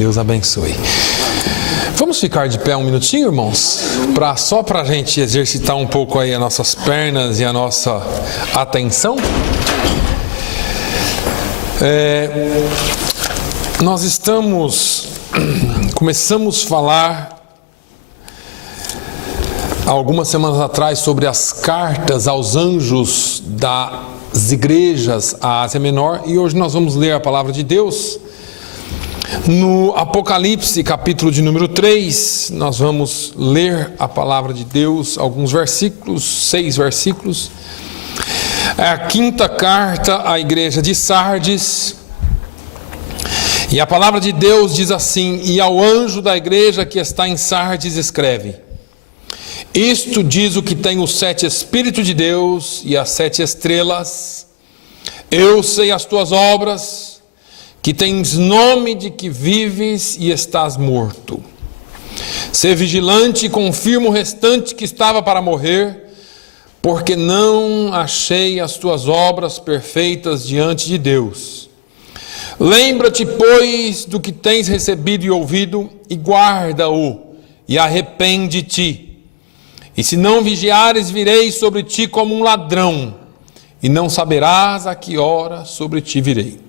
Deus abençoe. Vamos ficar de pé um minutinho, irmãos? Só para a gente exercitar um pouco aí as nossas pernas e a nossa atenção. Nós começamos a falar algumas semanas atrás sobre as cartas aos anjos das igrejas à Ásia Menor, e hoje nós vamos ler a palavra de Deus no Apocalipse, capítulo de número 3. Nós vamos ler a palavra de Deus, alguns versículos, 6 versículos. É a quinta carta à igreja de Sardes. E a palavra de Deus diz assim: e ao anjo da igreja que está em Sardes escreve: isto diz o que tem os 7 Espíritos de Deus e as 7 estrelas. Eu sei as tuas obras, que tens nome de que vives e estás morto. Sê vigilante e confirma o restante que estava para morrer, porque não achei as tuas obras perfeitas diante de Deus. Lembra-te, pois, do que tens recebido e ouvido, e guarda-o, e arrepende-te. E se não vigiares, virei sobre ti como um ladrão, e não saberás a que hora sobre ti virei.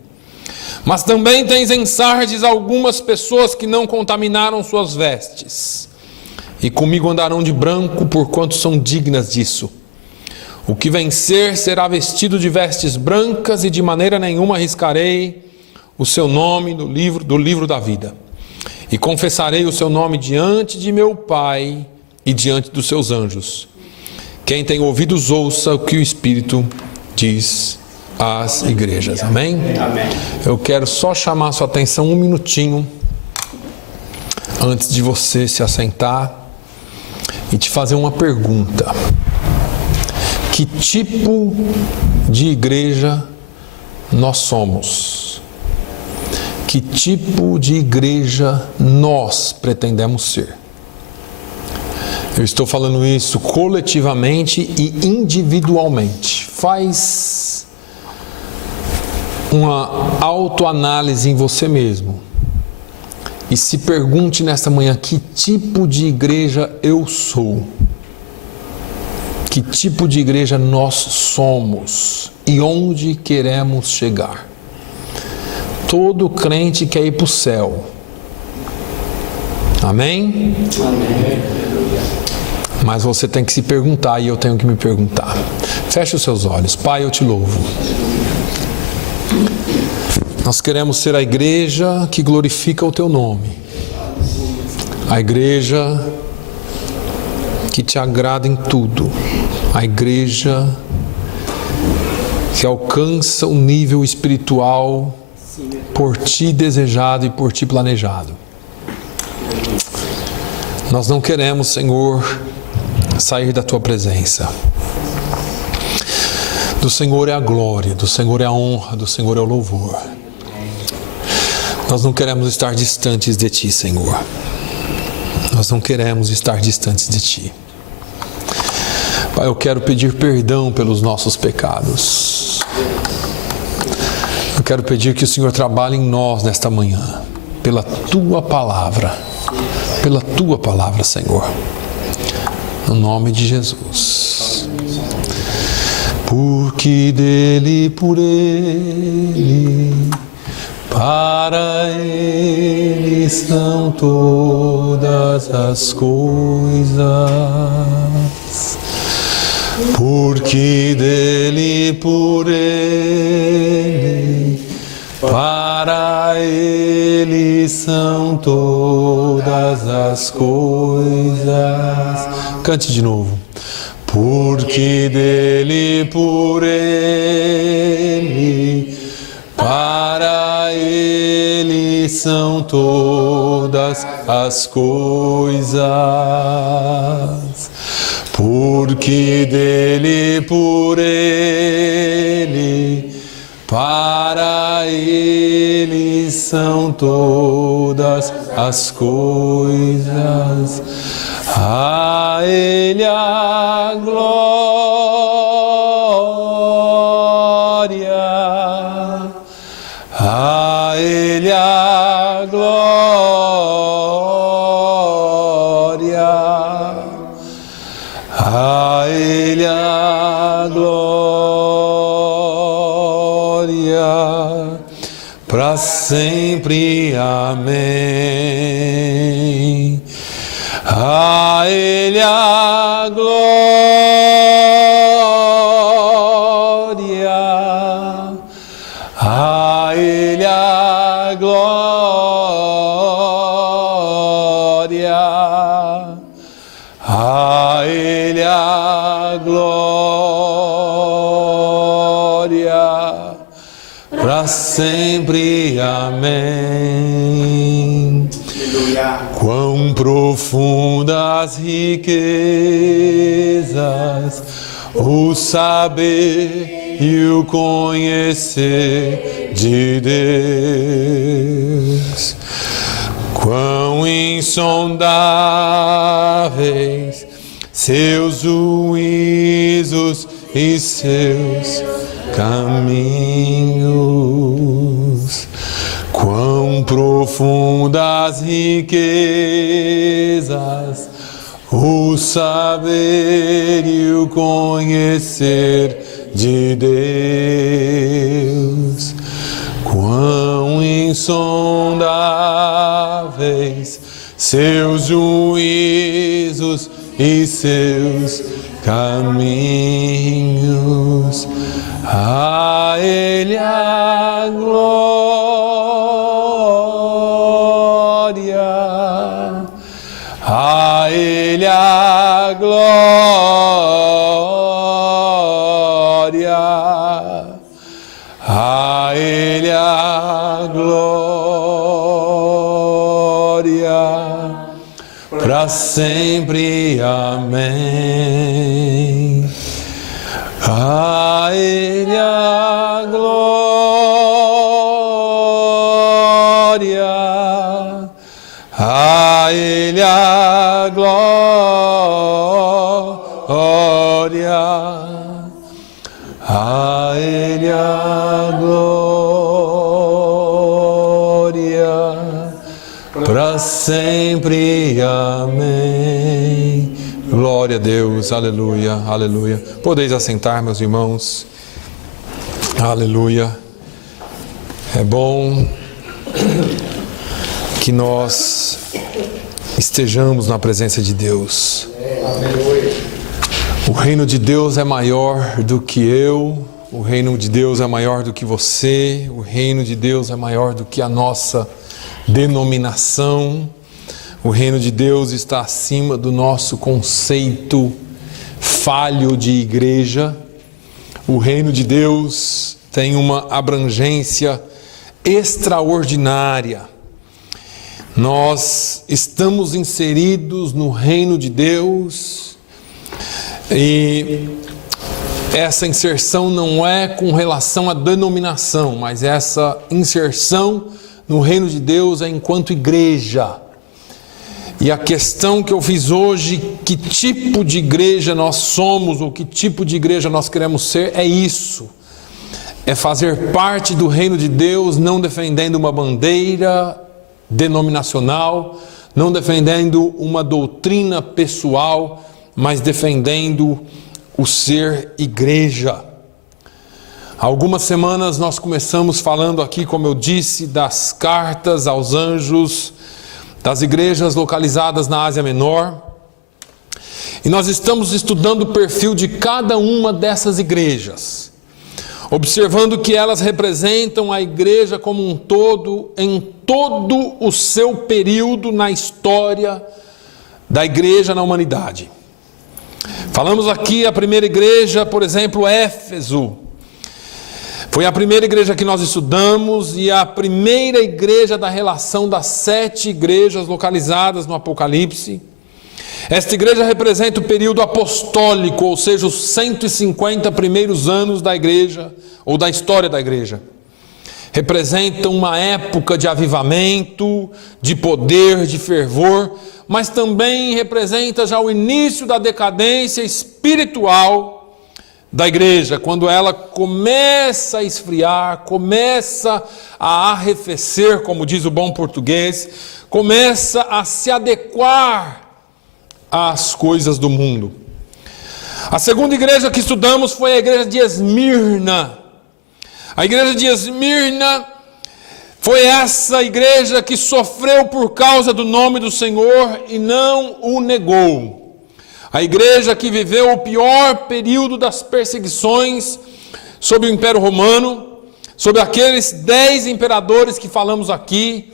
Mas também tens em Sardes algumas pessoas que não contaminaram suas vestes, e comigo andarão de branco, porquanto são dignas disso. O que vencer será vestido de vestes brancas, e de maneira nenhuma arriscarei o seu nome do livro da vida. E confessarei o seu nome diante de meu Pai e diante dos seus anjos. Quem tem ouvidos, ouça o que o Espírito diz às igrejas. Amém? Amém. Eu quero só chamar a sua atenção um minutinho antes de você se assentar e te fazer uma pergunta. Que tipo de igreja nós somos? Que tipo de igreja nós pretendemos ser? Eu estou falando isso coletivamente e individualmente. Faz uma autoanálise em você mesmo e se pergunte nesta manhã: que tipo de igreja eu sou? Que tipo de igreja nós somos e onde queremos chegar? Todo crente quer ir para o céu. Amém? Amém. Mas você tem que se perguntar, e eu tenho que me perguntar. Feche os seus olhos. Pai, eu te louvo. Nós queremos ser a igreja que glorifica o teu nome. A igreja que te agrada em tudo. A igreja que alcança um nível espiritual por ti desejado e por ti planejado. Nós não queremos, Senhor, sair da tua presença. Do Senhor é a glória, do Senhor é a honra, do Senhor é o louvor. Nós não queremos estar distantes de ti, Senhor. Nós não queremos estar distantes de ti. Pai, eu quero pedir perdão pelos nossos pecados. Eu quero pedir que o Senhor trabalhe em nós nesta manhã, pela tua palavra, Senhor, no nome de Jesus. Porque dele, por ele, para ele são todas as coisas. Porque dele, por ele, para ele são todas as coisas. Cante de novo. Porque dele, por ele, para ele são todas as coisas. Porque dele, por ele, para ele são todas as coisas. A ele a glória, a ele a glória. para sempre. Amém. A Ele a glória, a Ele a glória, a Ele a glória, para sempre. Amém. Quão profundas riquezas, o saber e o conhecer de Deus. Quão insondáveis seus juízos e seus caminhos. Quão profundas riquezas, o saber e o conhecer de Deus. Quão insondáveis seus juízos e seus caminhos. A Ele a glória, a Ele a glória, a Ele a glória, para sempre. Amém. A Ele a glória, a Ele a glória, a Ele a glória, para sempre. Amém. Glória a Deus, aleluia, aleluia. Podeis assentar, meus irmãos. Aleluia. É bom que nós estejamos na presença de Deus. O reino de Deus é maior do que eu, o reino de Deus é maior do que você, o reino de Deus é maior do que a nossa denominação. O reino de Deus está acima do nosso conceito falho de igreja. O reino de Deus tem uma abrangência extraordinária. Nós estamos inseridos no reino de Deus e essa inserção não é com relação à denominação, mas essa inserção no reino de Deus é enquanto igreja. E a questão que eu fiz hoje, que tipo de igreja nós somos, ou que tipo de igreja nós queremos ser, é isso. É fazer parte do reino de Deus, não defendendo uma bandeira denominacional, não defendendo uma doutrina pessoal, mas defendendo o ser igreja. Há algumas semanas nós começamos falando aqui, como eu disse, das cartas aos anjos das igrejas localizadas na Ásia Menor. E nós estamos estudando o perfil de cada uma dessas igrejas, observando que elas representam a igreja como um todo, em todo o seu período na história da igreja na humanidade. Falamos aqui a primeira igreja, por exemplo, Éfeso. Foi a primeira igreja que nós estudamos e a primeira igreja da relação das 7 igrejas localizadas no Apocalipse. Esta igreja representa o período apostólico, ou seja, os 150 primeiros anos da igreja, ou da história da igreja. Representa uma época de avivamento, de poder, de fervor, mas também representa já o início da decadência espiritual da igreja, quando ela começa a esfriar, começa a arrefecer, como diz o bom português, começa a se adequar às coisas do mundo. A segunda igreja que estudamos foi a igreja de Esmirna. A igreja de Esmirna Foi essa igreja que sofreu por causa do nome do Senhor e não o negou. A igreja que viveu o pior período das perseguições sob o Império Romano, sob aqueles 10 imperadores que falamos aqui,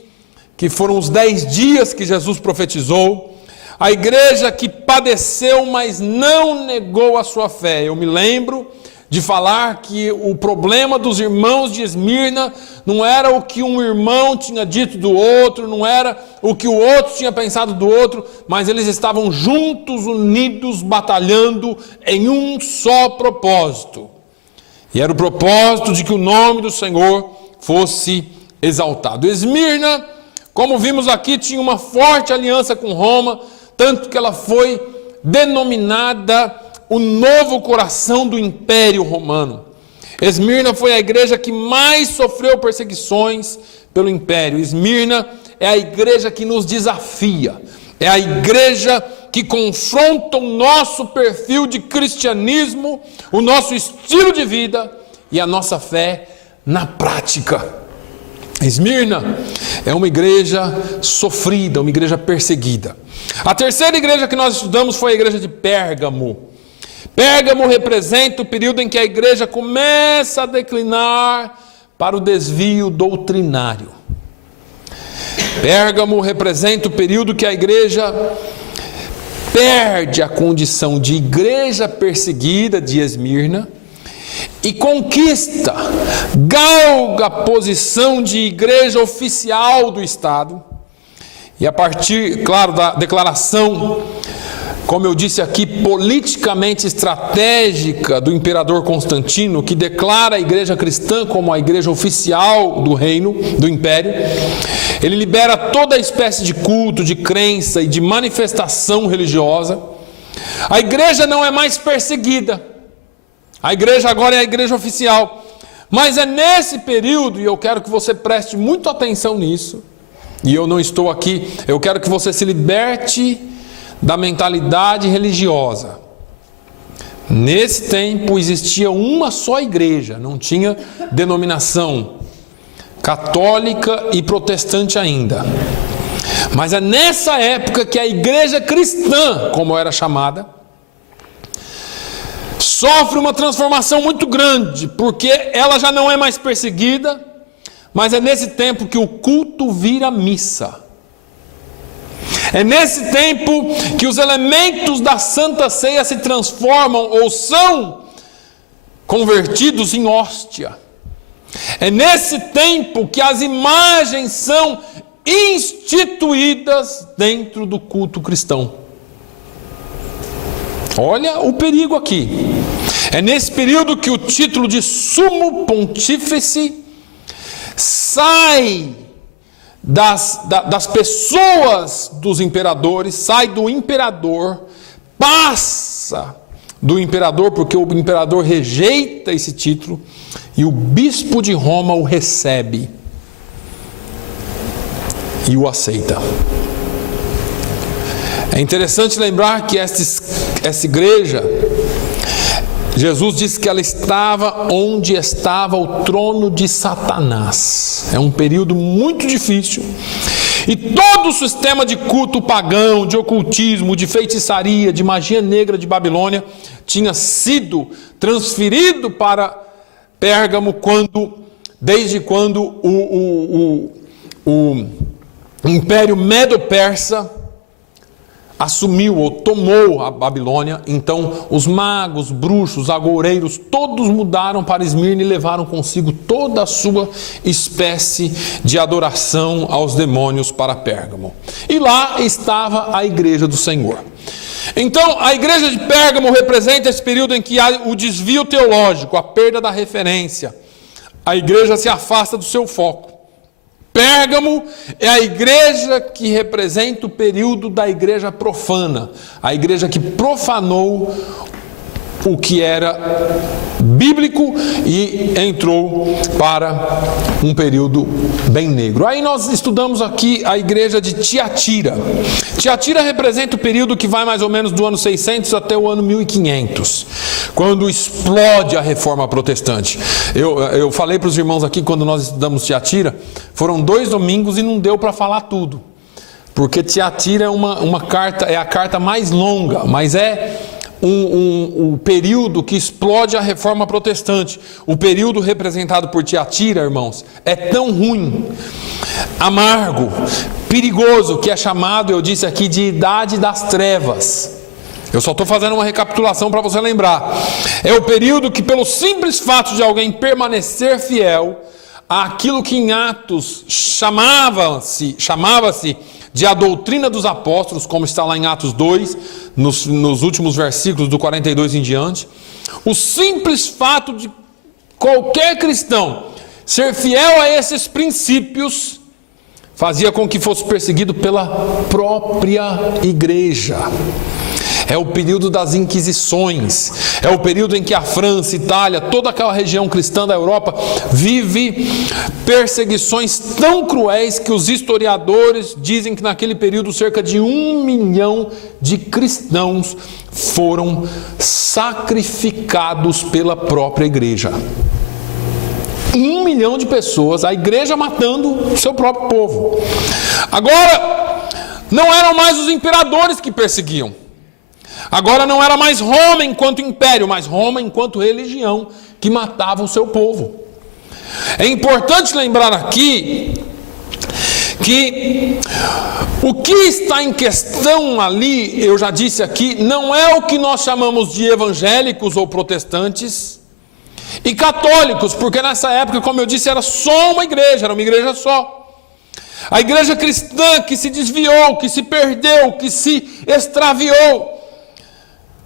que foram os 10 dias que Jesus profetizou. A igreja que padeceu, mas não negou a sua fé. Eu me lembro de falar que o problema dos irmãos de Esmirna não era o que um irmão tinha dito do outro, não era o que o outro tinha pensado do outro, mas eles estavam juntos, unidos, batalhando em um só propósito. E era o propósito de que o nome do Senhor fosse exaltado. Esmirna, como vimos aqui, tinha uma forte aliança com Roma, tanto que ela foi denominada o novo coração do Império Romano. Esmirna foi a igreja que mais sofreu perseguições pelo Império. Esmirna é a igreja que nos desafia. É a igreja que confronta o nosso perfil de cristianismo, o nosso estilo de vida e a nossa fé na prática. Esmirna é uma igreja sofrida, uma igreja perseguida. A terceira igreja que nós estudamos foi a igreja de Pérgamo. Pérgamo representa o período em que a igreja começa a declinar para o desvio doutrinário. Pérgamo representa o período que a igreja perde a condição de igreja perseguida de Esmirna e conquista, galga a posição de igreja oficial do Estado. E a partir, claro, da declaração, como eu disse aqui, politicamente estratégica do imperador Constantino, que declara a igreja cristã como a igreja oficial do reino, do império, ele libera toda espécie de culto, de crença e de manifestação religiosa. A igreja não é mais perseguida. A igreja agora é a igreja oficial. Mas é nesse período, e eu quero que você preste muita atenção nisso, e eu não estou aqui, eu quero que você se liberte da mentalidade religiosa. Nesse tempo existia uma só igreja, não tinha denominação católica e protestante ainda. Mas é nessa época que a igreja cristã, como era chamada, sofre uma transformação muito grande, porque ela já não é mais perseguida, mas é nesse tempo que o culto vira missa. É nesse tempo que os elementos da Santa Ceia se transformam ou são convertidos em hóstia. É nesse tempo que as imagens são instituídas dentro do culto cristão. Olha o perigo aqui. É nesse período que o título de sumo pontífice sai das pessoas dos imperadores, sai do imperador, passa do imperador, porque o imperador rejeita esse título, e o bispo de Roma o recebe e o aceita. É interessante lembrar que essa igreja, Jesus disse que ela estava onde estava o trono de Satanás. É um período muito difícil. E todo o sistema de culto pagão, de ocultismo, de feitiçaria, de magia negra de Babilônia tinha sido transferido para Pérgamo desde quando o Império Medo-Persa assumiu ou tomou a Babilônia. Então os magos, bruxos, agoureiros, todos mudaram para Esmirna e levaram consigo toda a sua espécie de adoração aos demônios para Pérgamo. E lá estava a igreja do Senhor. Então a igreja de Pérgamo representa esse período em que há o desvio teológico, a perda da referência. A igreja se afasta do seu foco. Pérgamo é a igreja que representa o período da igreja profana, a igreja que profanou o que era bíblico e entrou para um período bem negro. Aí nós estudamos aqui a igreja de Tiatira. Tiatira representa o período que vai mais ou menos do ano 600 até o ano 1500, quando explode a reforma protestante. Eu falei para os irmãos aqui, quando nós estudamos Tiatira, foram 2 domingos e não deu para falar tudo, porque Tiatira é uma carta, é a carta mais longa, mas é um período que explode a reforma protestante. O período representado por Tiatira, irmãos, é tão ruim, amargo, perigoso, que é chamado, eu disse aqui, de Idade das Trevas. Eu só estou fazendo uma recapitulação para você lembrar. É o período que, pelo simples fato de alguém permanecer fiel àquilo que em Atos chamava-se de a doutrina dos apóstolos, como está lá em Atos 2, nos últimos versículos do 42 em diante, o simples fato de qualquer cristão ser fiel a esses princípios fazia com que fosse perseguido pela própria igreja. É o período das Inquisições, é o período em que a França, Itália, toda aquela região cristã da Europa vive perseguições tão cruéis que os historiadores dizem que naquele período cerca de 1 milhão de cristãos foram sacrificados pela própria igreja. 1 milhão de pessoas, a igreja matando o seu próprio povo. Agora, não eram mais os imperadores que perseguiam. Agora não era mais Roma enquanto império, mas Roma enquanto religião que matava o seu povo. É importante lembrar aqui que o que está em questão ali, eu já disse aqui, não é o que nós chamamos de evangélicos ou protestantes e católicos, porque nessa época, como eu disse, era só uma igreja só. A igreja cristã que se desviou, que se perdeu, que se extraviou.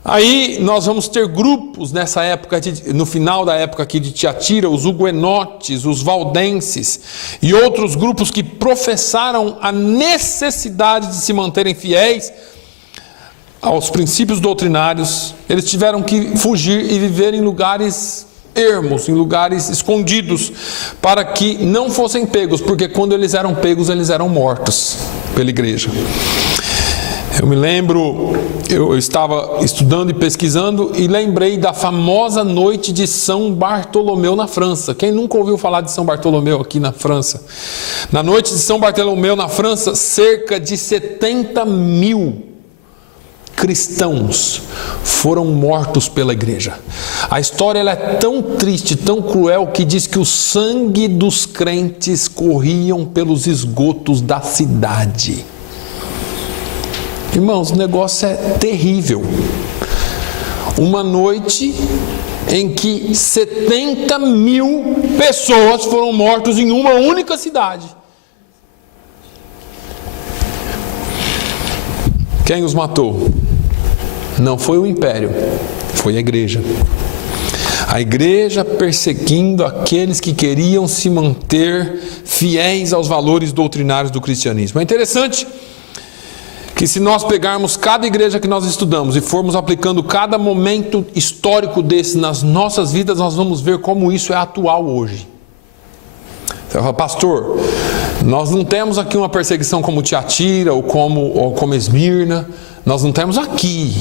Aí nós vamos ter grupos nessa época, no final da época aqui de Tiatira, os huguenotes, os valdenses e outros grupos que professaram a necessidade de se manterem fiéis aos princípios doutrinários. Eles tiveram que fugir e viver em lugares ermos, em lugares escondidos, para que não fossem pegos, porque quando eles eram pegos, eles eram mortos pela igreja. Eu me lembro, eu estava estudando e pesquisando e lembrei da famosa noite de São Bartolomeu na França. Quem nunca ouviu falar de São Bartolomeu aqui na França? Na noite de São Bartolomeu na França, cerca de 70 mil cristãos foram mortos pela igreja. A história ela é tão triste, tão cruel, que diz que o sangue dos crentes corriam pelos esgotos da cidade. Irmãos, o negócio é terrível. Uma noite em que 70 mil pessoas foram mortas em uma única cidade. Quem os matou? Não foi o império, foi a igreja. A igreja perseguindo aqueles que queriam se manter fiéis aos valores doutrinários do cristianismo. É interessante que se nós pegarmos cada igreja que nós estudamos e formos aplicando cada momento histórico desse nas nossas vidas, nós vamos ver como isso é atual hoje. Você fala, pastor, nós não temos aqui uma perseguição como Tiatira ou como Esmirna, nós não temos aqui.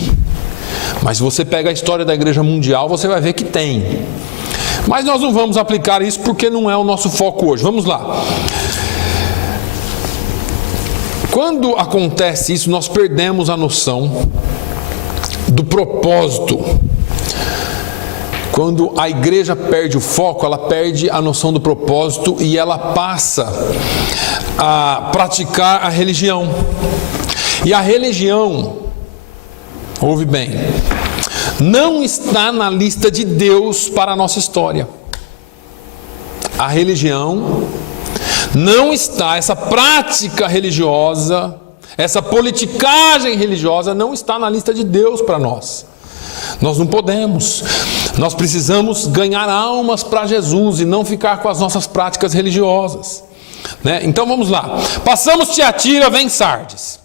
Mas se você pega a história da igreja mundial, você vai ver que tem. Mas nós não vamos aplicar isso porque não é o nosso foco hoje. Vamos lá. Quando acontece isso, nós perdemos a noção do propósito. Quando a igreja perde o foco, ela perde a noção do propósito e ela passa a praticar a religião. E a religião, ouve bem, não está na lista de Deus para a nossa história. A religião não está, essa prática religiosa, essa politicagem religiosa não está na lista de Deus para nós. Nós não podemos. Nós precisamos ganhar almas para Jesus e não ficar com as nossas práticas religiosas, né? Então vamos lá. Passamos Tiatira, vem Sardes.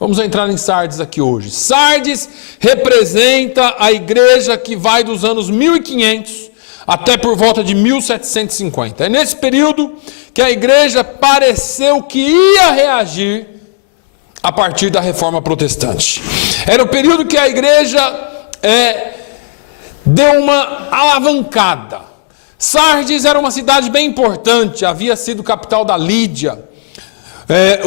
Vamos entrar em Sardes aqui hoje. Sardes representa a igreja que vai dos anos 1500 até por volta de 1750. É nesse período que a igreja pareceu que ia reagir a partir da Reforma Protestante. Era o período que a igreja deu uma alavancada. Sardes era uma cidade bem importante, havia sido capital da Lídia.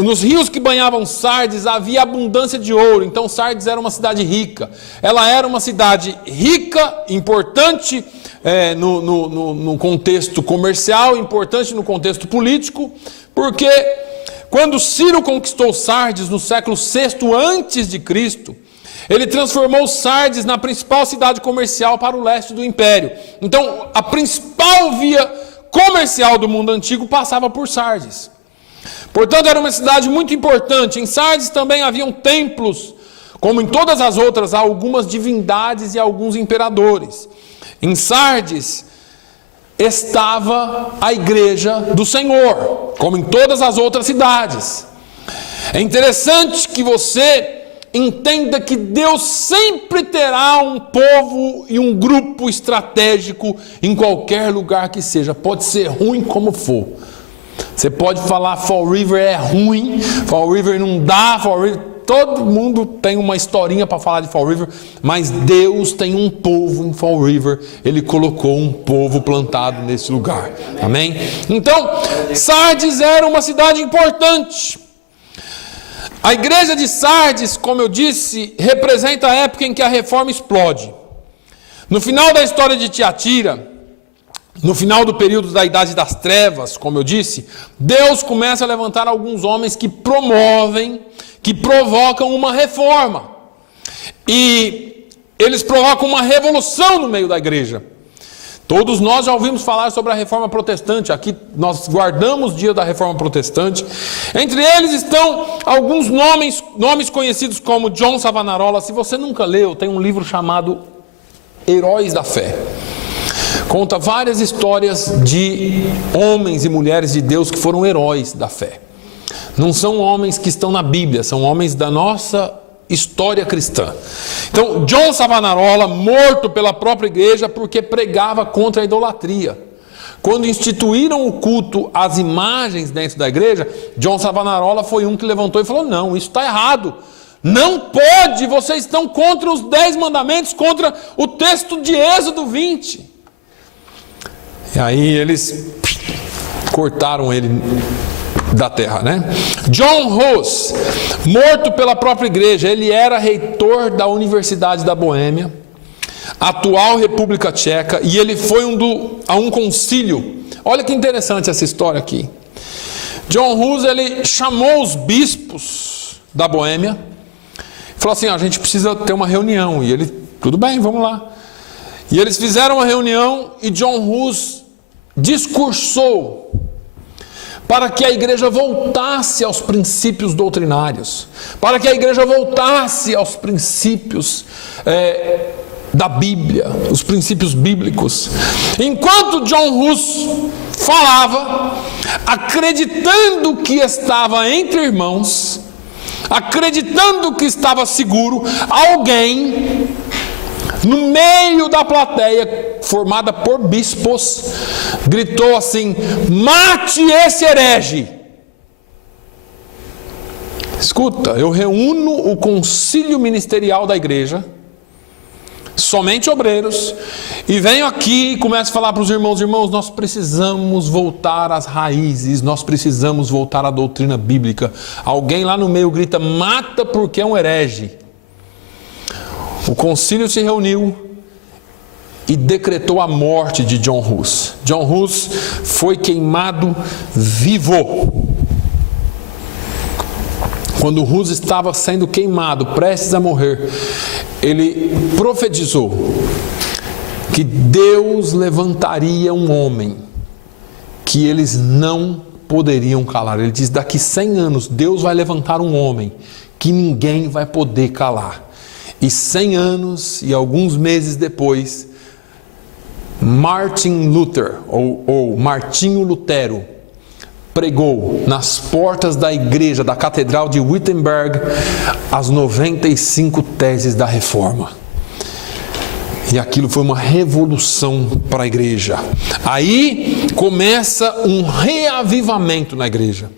Nos rios que banhavam Sardes havia abundância de ouro, então Sardes era uma cidade rica. Ela era uma cidade rica, importante no contexto comercial, importante no contexto político, porque quando Ciro conquistou Sardes no século VI a.C., ele transformou Sardes na principal cidade comercial para o leste do império. Então, a principal via comercial do mundo antigo passava por Sardes. Portanto, era uma cidade muito importante. Em Sardes também haviam templos, como em todas as outras, há algumas divindades e alguns imperadores. Em Sardes estava a igreja do Senhor, como em todas as outras cidades. É interessante que você entenda que Deus sempre terá um povo e um grupo estratégico em qualquer lugar que seja. Pode ser ruim como for. Você pode falar Fall River é ruim, Fall River não dá, Fall River... Todo mundo tem uma historinha para falar de Fall River, mas Deus tem um povo em Fall River. Ele colocou um povo plantado nesse lugar. Amém? Então, Sardes era uma cidade importante. A igreja de Sardes, como eu disse, representa a época em que a reforma explode. No final da história de Tiatira, no final do período da Idade das Trevas, como eu disse, Deus começa a levantar alguns homens que promovem, que provocam uma reforma. E eles provocam uma revolução no meio da igreja. Todos nós já ouvimos falar sobre a Reforma Protestante. Aqui nós guardamos o dia da Reforma Protestante. Entre eles estão alguns nomes conhecidos como John Savonarola. Se você nunca leu, tem um livro chamado Heróis da Fé. Conta várias histórias de homens e mulheres de Deus que foram heróis da fé. Não são homens que estão na Bíblia, são homens da nossa história cristã. Então, John Savonarola, morto pela própria igreja porque pregava contra a idolatria. Quando instituíram o culto às imagens dentro da igreja, John Savonarola foi um que levantou e falou: não, isso está errado. Não pode, vocês estão contra os 10 mandamentos, contra o texto de Êxodo 20. E aí eles cortaram ele da terra, né? John Hus, morto pela própria igreja, ele era reitor da Universidade da Boêmia, atual República Tcheca, e ele foi a um concílio. Olha que interessante essa história aqui. John Hus, ele chamou os bispos da Boêmia, falou assim: a gente precisa ter uma reunião. E ele, tudo bem, vamos lá. E eles fizeram uma reunião e John Hus discursou para que a igreja voltasse aos princípios doutrinários, para que a igreja voltasse aos princípios da Bíblia, os princípios bíblicos. Enquanto John Hus falava, acreditando que estava entre irmãos, acreditando que estava seguro, alguém no meio da plateia, formada por bispos, gritou assim: mate esse herege. Escuta, eu reúno o concílio ministerial da igreja, somente obreiros, e venho aqui e começo a falar para os irmãos: irmãos, nós precisamos voltar às raízes, nós precisamos voltar à doutrina bíblica. Alguém lá no meio grita: mata porque é um herege. O concílio se reuniu e decretou a morte de John Hus. John Hus foi queimado vivo. Quando Hus estava sendo queimado, prestes a morrer, ele profetizou que Deus levantaria um homem que eles não poderiam calar. Ele diz: daqui 100 anos Deus vai levantar um homem que ninguém vai poder calar. E 100 anos e alguns meses depois, Martin Luther, ou Martinho Lutero, pregou nas portas da igreja da Catedral de Wittenberg as 95 teses da Reforma. E aquilo foi uma revolução para a igreja. Aí começa um reavivamento na igreja.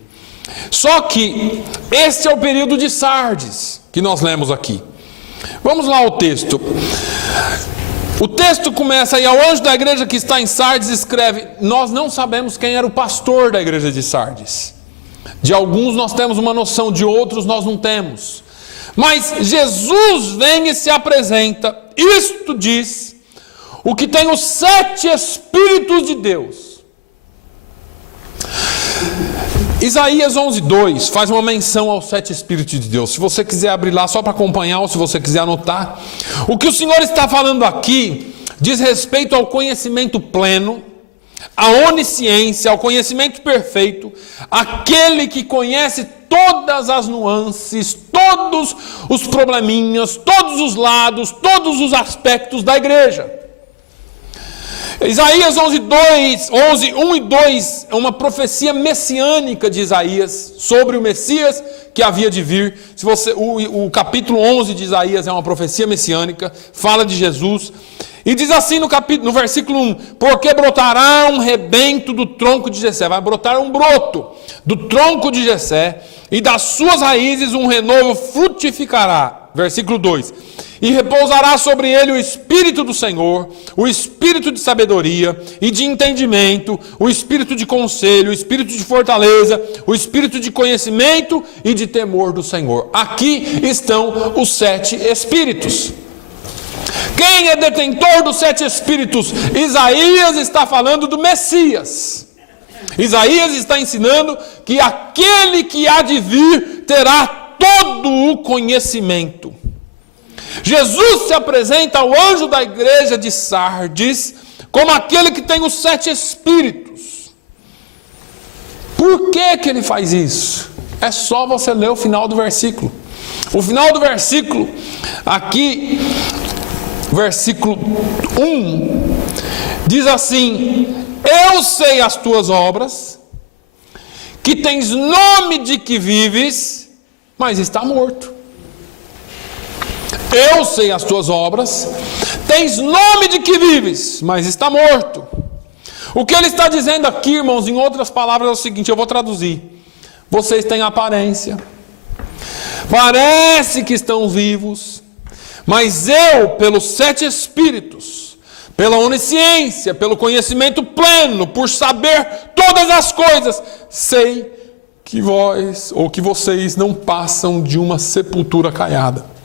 Só que este é o período de Sardes, que nós lemos aqui. Vamos lá ao texto. O texto começa aí: ao anjo da igreja que está em Sardes escreve. Nós não sabemos quem era o pastor da igreja de Sardes. De alguns nós temos uma noção, de outros nós não temos. Mas Jesus vem e se apresenta. Isto diz o que tem os 7 Espíritos de Deus. Isaías 11:2 faz uma menção aos 7 Espíritos de Deus. Se você quiser abrir lá só para acompanhar, ou se você quiser anotar, o que o Senhor está falando aqui diz respeito ao conhecimento pleno, à onisciência, ao conhecimento perfeito, aquele que conhece todas as nuances, todos os probleminhas, todos os lados, todos os aspectos da igreja. Isaías 1 e 2 é uma profecia messiânica de Isaías sobre o Messias que havia de vir. O capítulo 11 de Isaías é uma profecia messiânica, fala de Jesus. E diz assim no versículo 1: porque brotará um rebento do tronco de Jessé. Vai brotar um broto do tronco de Jessé, e das suas raízes um renovo frutificará. Versículo 2: e repousará sobre ele o Espírito do Senhor, o Espírito de sabedoria e de entendimento, o Espírito de conselho, o Espírito de fortaleza, o Espírito de conhecimento e de temor do Senhor. Aqui estão os 7 Espíritos. Quem é detentor dos 7 Espíritos? Isaías está falando do Messias. Isaías está ensinando que aquele que há de vir terá todo o conhecimento. Jesus se apresenta ao anjo da igreja de Sardes como aquele que tem os 7 Espíritos. Por que ele faz isso? É só você ler o final do versículo. O final do versículo, aqui, versículo 1, diz assim: eu sei as tuas obras, que tens nome de que vives, mas está morto. Eu sei as tuas obras, tens nome de que vives, mas está morto. O que ele está dizendo aqui, irmãos, em outras palavras, é o seguinte: eu vou traduzir. Vocês têm aparência, parece que estão vivos, mas eu, pelos 7 Espíritos, pela onisciência, pelo conhecimento pleno, por saber todas as coisas, sei que vocês não passam de uma sepultura caiada.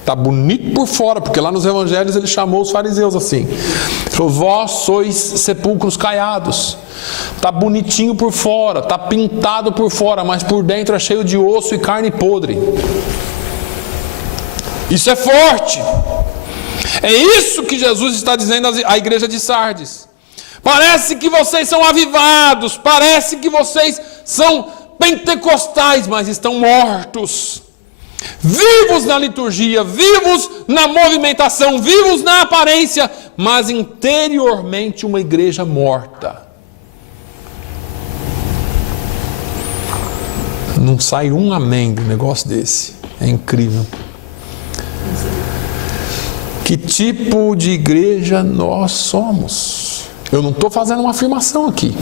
Está bonito por fora, porque lá nos evangelhos ele chamou os fariseus assim. Ele falou: vós sois sepulcros caiados. Está bonitinho por fora, está pintado por fora, mas por dentro é cheio de osso e carne podre. Isso é forte. É isso que Jesus está dizendo à igreja de Sardes. Parece que vocês são avivados, parece que vocês são pentecostais, mas estão mortos. Vivos na liturgia, vivos na movimentação, vivos na aparência, mas interiormente uma igreja morta. Não sai um amém do negócio desse. É incrível. Que tipo de igreja nós somos? Eu não estou fazendo uma afirmação aqui.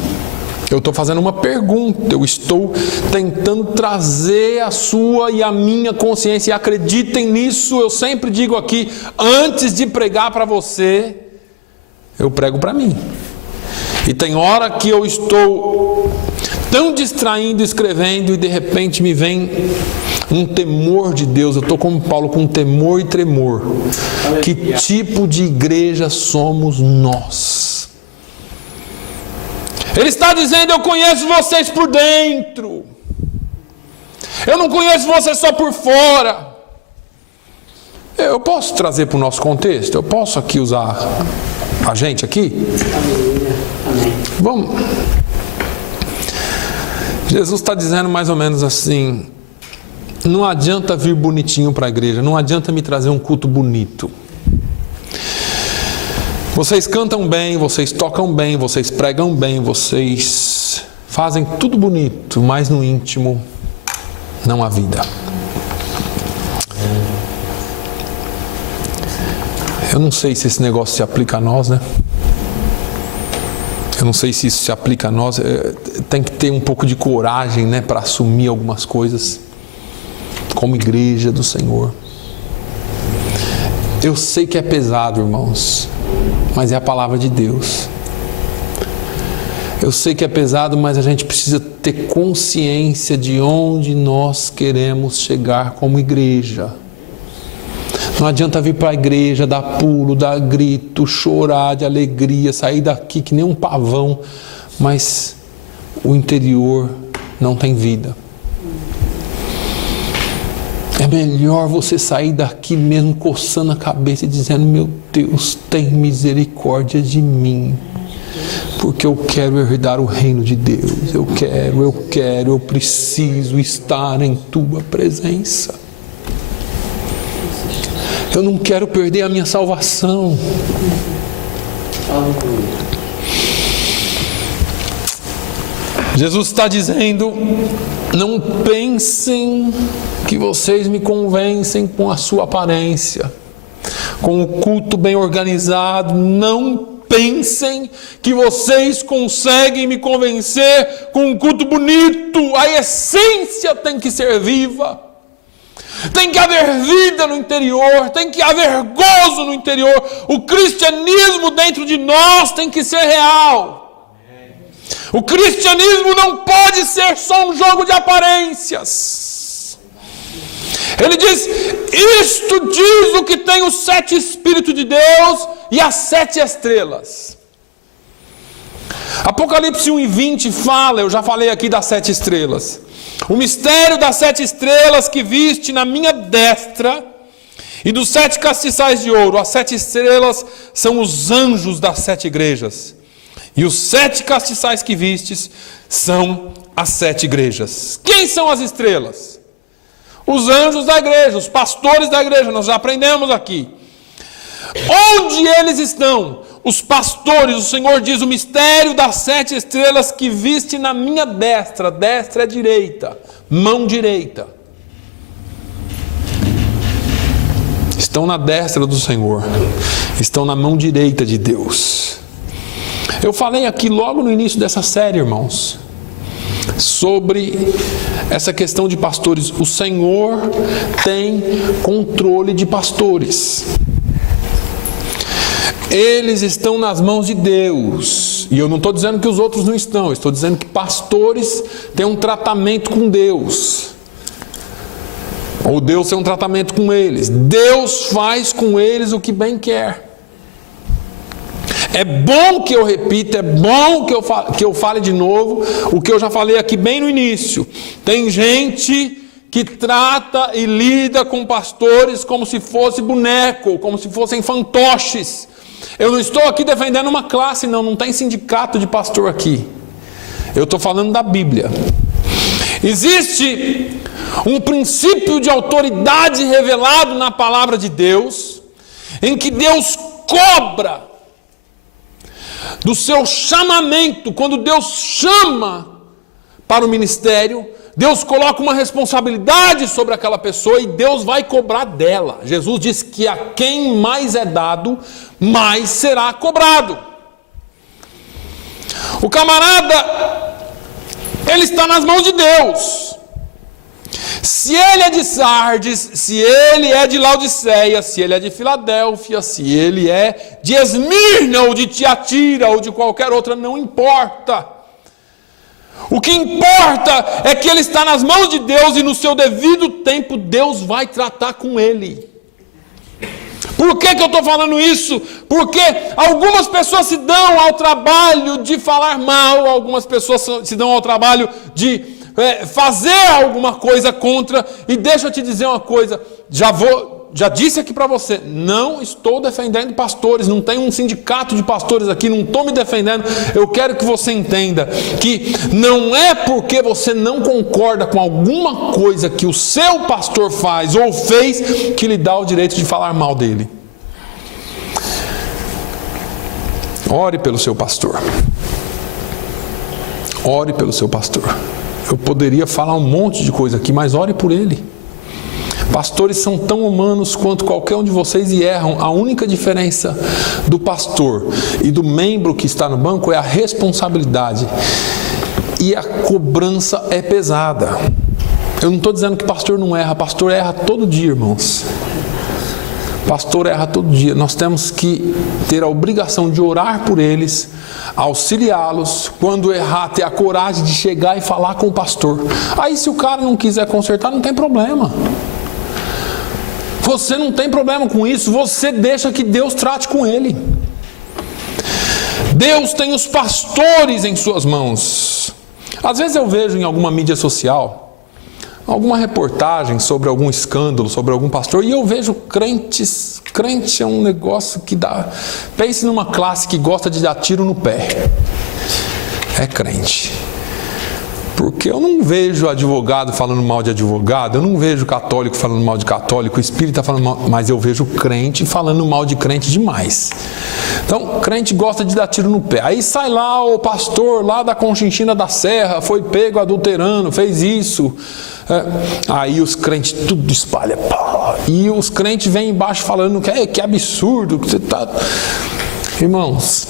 Eu estou fazendo uma pergunta. Eu estou tentando trazer a sua e a minha consciência. E acreditem nisso, eu sempre digo aqui: antes de pregar para você, eu prego para mim. E tem hora que eu estou tão distraindo, escrevendo, e de repente me vem um temor de Deus. Eu estou como Paulo, com temor e tremor. Que tipo de igreja somos nós? Ele está dizendo: eu conheço vocês por dentro. Eu não conheço vocês só por fora. Eu posso trazer para o nosso contexto? Eu posso aqui usar a gente aqui? Amém. Vamos. Jesus está dizendo mais ou menos assim: não adianta vir bonitinho para a igreja, não adianta me trazer um culto bonito. Vocês cantam bem, vocês tocam bem, vocês pregam bem, vocês fazem tudo bonito, mas no íntimo não há vida. Eu não sei se esse negócio se aplica a nós, né? Eu não sei se isso se aplica a nós. Tem que ter um pouco de coragem, né, para assumir algumas coisas como igreja do Senhor. Eu sei que é pesado, irmãos, mas é a palavra de Deus. Eu sei que é pesado, mas a gente precisa ter consciência de onde nós queremos chegar como igreja. Não adianta vir para a igreja, dar pulo, dar grito, chorar de alegria, sair daqui que nem um pavão, mas o interior não tem vida. É melhor você sair daqui mesmo coçando a cabeça e dizendo: meu Deus, tem misericórdia de mim, porque eu quero herdar o reino de Deus. Eu preciso estar em tua presença. Eu não quero perder a minha salvação. Jesus está dizendo: não pensem que vocês me convencem com a sua aparência, com o culto bem organizado. Não pensem que vocês conseguem me convencer com um culto bonito. A essência tem que ser viva. Tem que haver vida no interior, tem que haver gozo no interior. O cristianismo dentro de nós tem que ser real. O cristianismo não pode ser só um jogo de aparências. Ele diz: isto diz o que tem os 7 Espíritos de Deus e as 7 estrelas. Apocalipse 1:20 fala, eu já falei aqui das 7 estrelas. O mistério das 7 estrelas que viste na minha destra e dos 7 castiçais de ouro. As 7 estrelas são os anjos das 7 igrejas. E os 7 castiçais que vistes são as 7 igrejas. Quem são as estrelas? Os anjos da igreja, os pastores da igreja. Nós já aprendemos aqui. Onde eles estão? Os pastores. O Senhor diz: o mistério das 7 estrelas que viste na minha destra. Destra é direita, mão direita. Estão na destra do Senhor, estão na mão direita de Deus. Eu falei aqui logo no início dessa série, irmãos, sobre essa questão de pastores. O Senhor tem controle de pastores. Eles estão nas mãos de Deus. E eu não estou dizendo que os outros não estão. Eu estou dizendo que pastores têm um tratamento com Deus. Ou Deus tem um tratamento com eles. Deus faz com eles o que bem quer. É bom que eu repita, é bom que eu fale de novo o que eu já falei aqui bem no início. Tem gente que trata e lida com pastores como se fosse boneco, como se fossem fantoches. Eu não estou aqui defendendo uma classe, não tem sindicato de pastor aqui. Eu estou falando da Bíblia. Existe um princípio de autoridade revelado na palavra de Deus, em que Deus cobra do seu chamamento. Quando Deus chama para o ministério, Deus coloca uma responsabilidade sobre aquela pessoa e Deus vai cobrar dela. Jesus diz que a quem mais é dado, mais será cobrado. O camarada, ele está nas mãos de Deus. Se ele é de Sardes, se ele é de Laodiceia, se ele é de Filadélfia, se ele é de Esmirna ou de Tiatira ou de qualquer outra, não importa. O que importa é que ele está nas mãos de Deus e no seu devido tempo Deus vai tratar com ele. Por que eu estou falando isso? Porque algumas pessoas se dão ao trabalho de falar mal, algumas pessoas se dão ao trabalho de fazer alguma coisa contra. E deixa eu te dizer uma coisa, já disse aqui para você, não estou defendendo pastores, não tem um sindicato de pastores aqui, não estou me defendendo. Eu quero que você entenda que não é porque você não concorda com alguma coisa que o seu pastor faz ou fez que lhe dá o direito de falar mal dele. Ore pelo seu pastor. Ore pelo seu pastor. Eu poderia falar um monte de coisa aqui, mas ore por ele. Pastores são tão humanos quanto qualquer um de vocês e erram. A única diferença do pastor e do membro que está no banco é a responsabilidade. E a cobrança é pesada. Eu não estou dizendo que pastor não erra. Pastor erra todo dia, irmãos. Pastor erra todo dia. Nós temos que ter a obrigação de orar por eles, auxiliá-los. Quando errar, ter a coragem de chegar e falar com o pastor. Aí se o cara não quiser consertar, não tem problema. Você não tem problema com isso. Você deixa que Deus trate com ele. Deus tem os pastores em suas mãos. Às vezes eu vejo em alguma mídia social alguma reportagem sobre algum escândalo, sobre algum pastor, e eu vejo crentes. Crente é um negócio que dá... Pense numa classe que gosta de dar tiro no pé. É crente. Porque eu não vejo advogado falando mal de advogado, eu não vejo católico falando mal de católico, espírita falando mal, mas eu vejo crente falando mal de crente demais. Então, crente gosta de dar tiro no pé. Aí sai lá o pastor lá da Conchinchina da Serra, foi pego adulterando, fez isso. Aí os crentes tudo espalha. E os crentes vêm embaixo falando que absurdo que você está... Irmãos,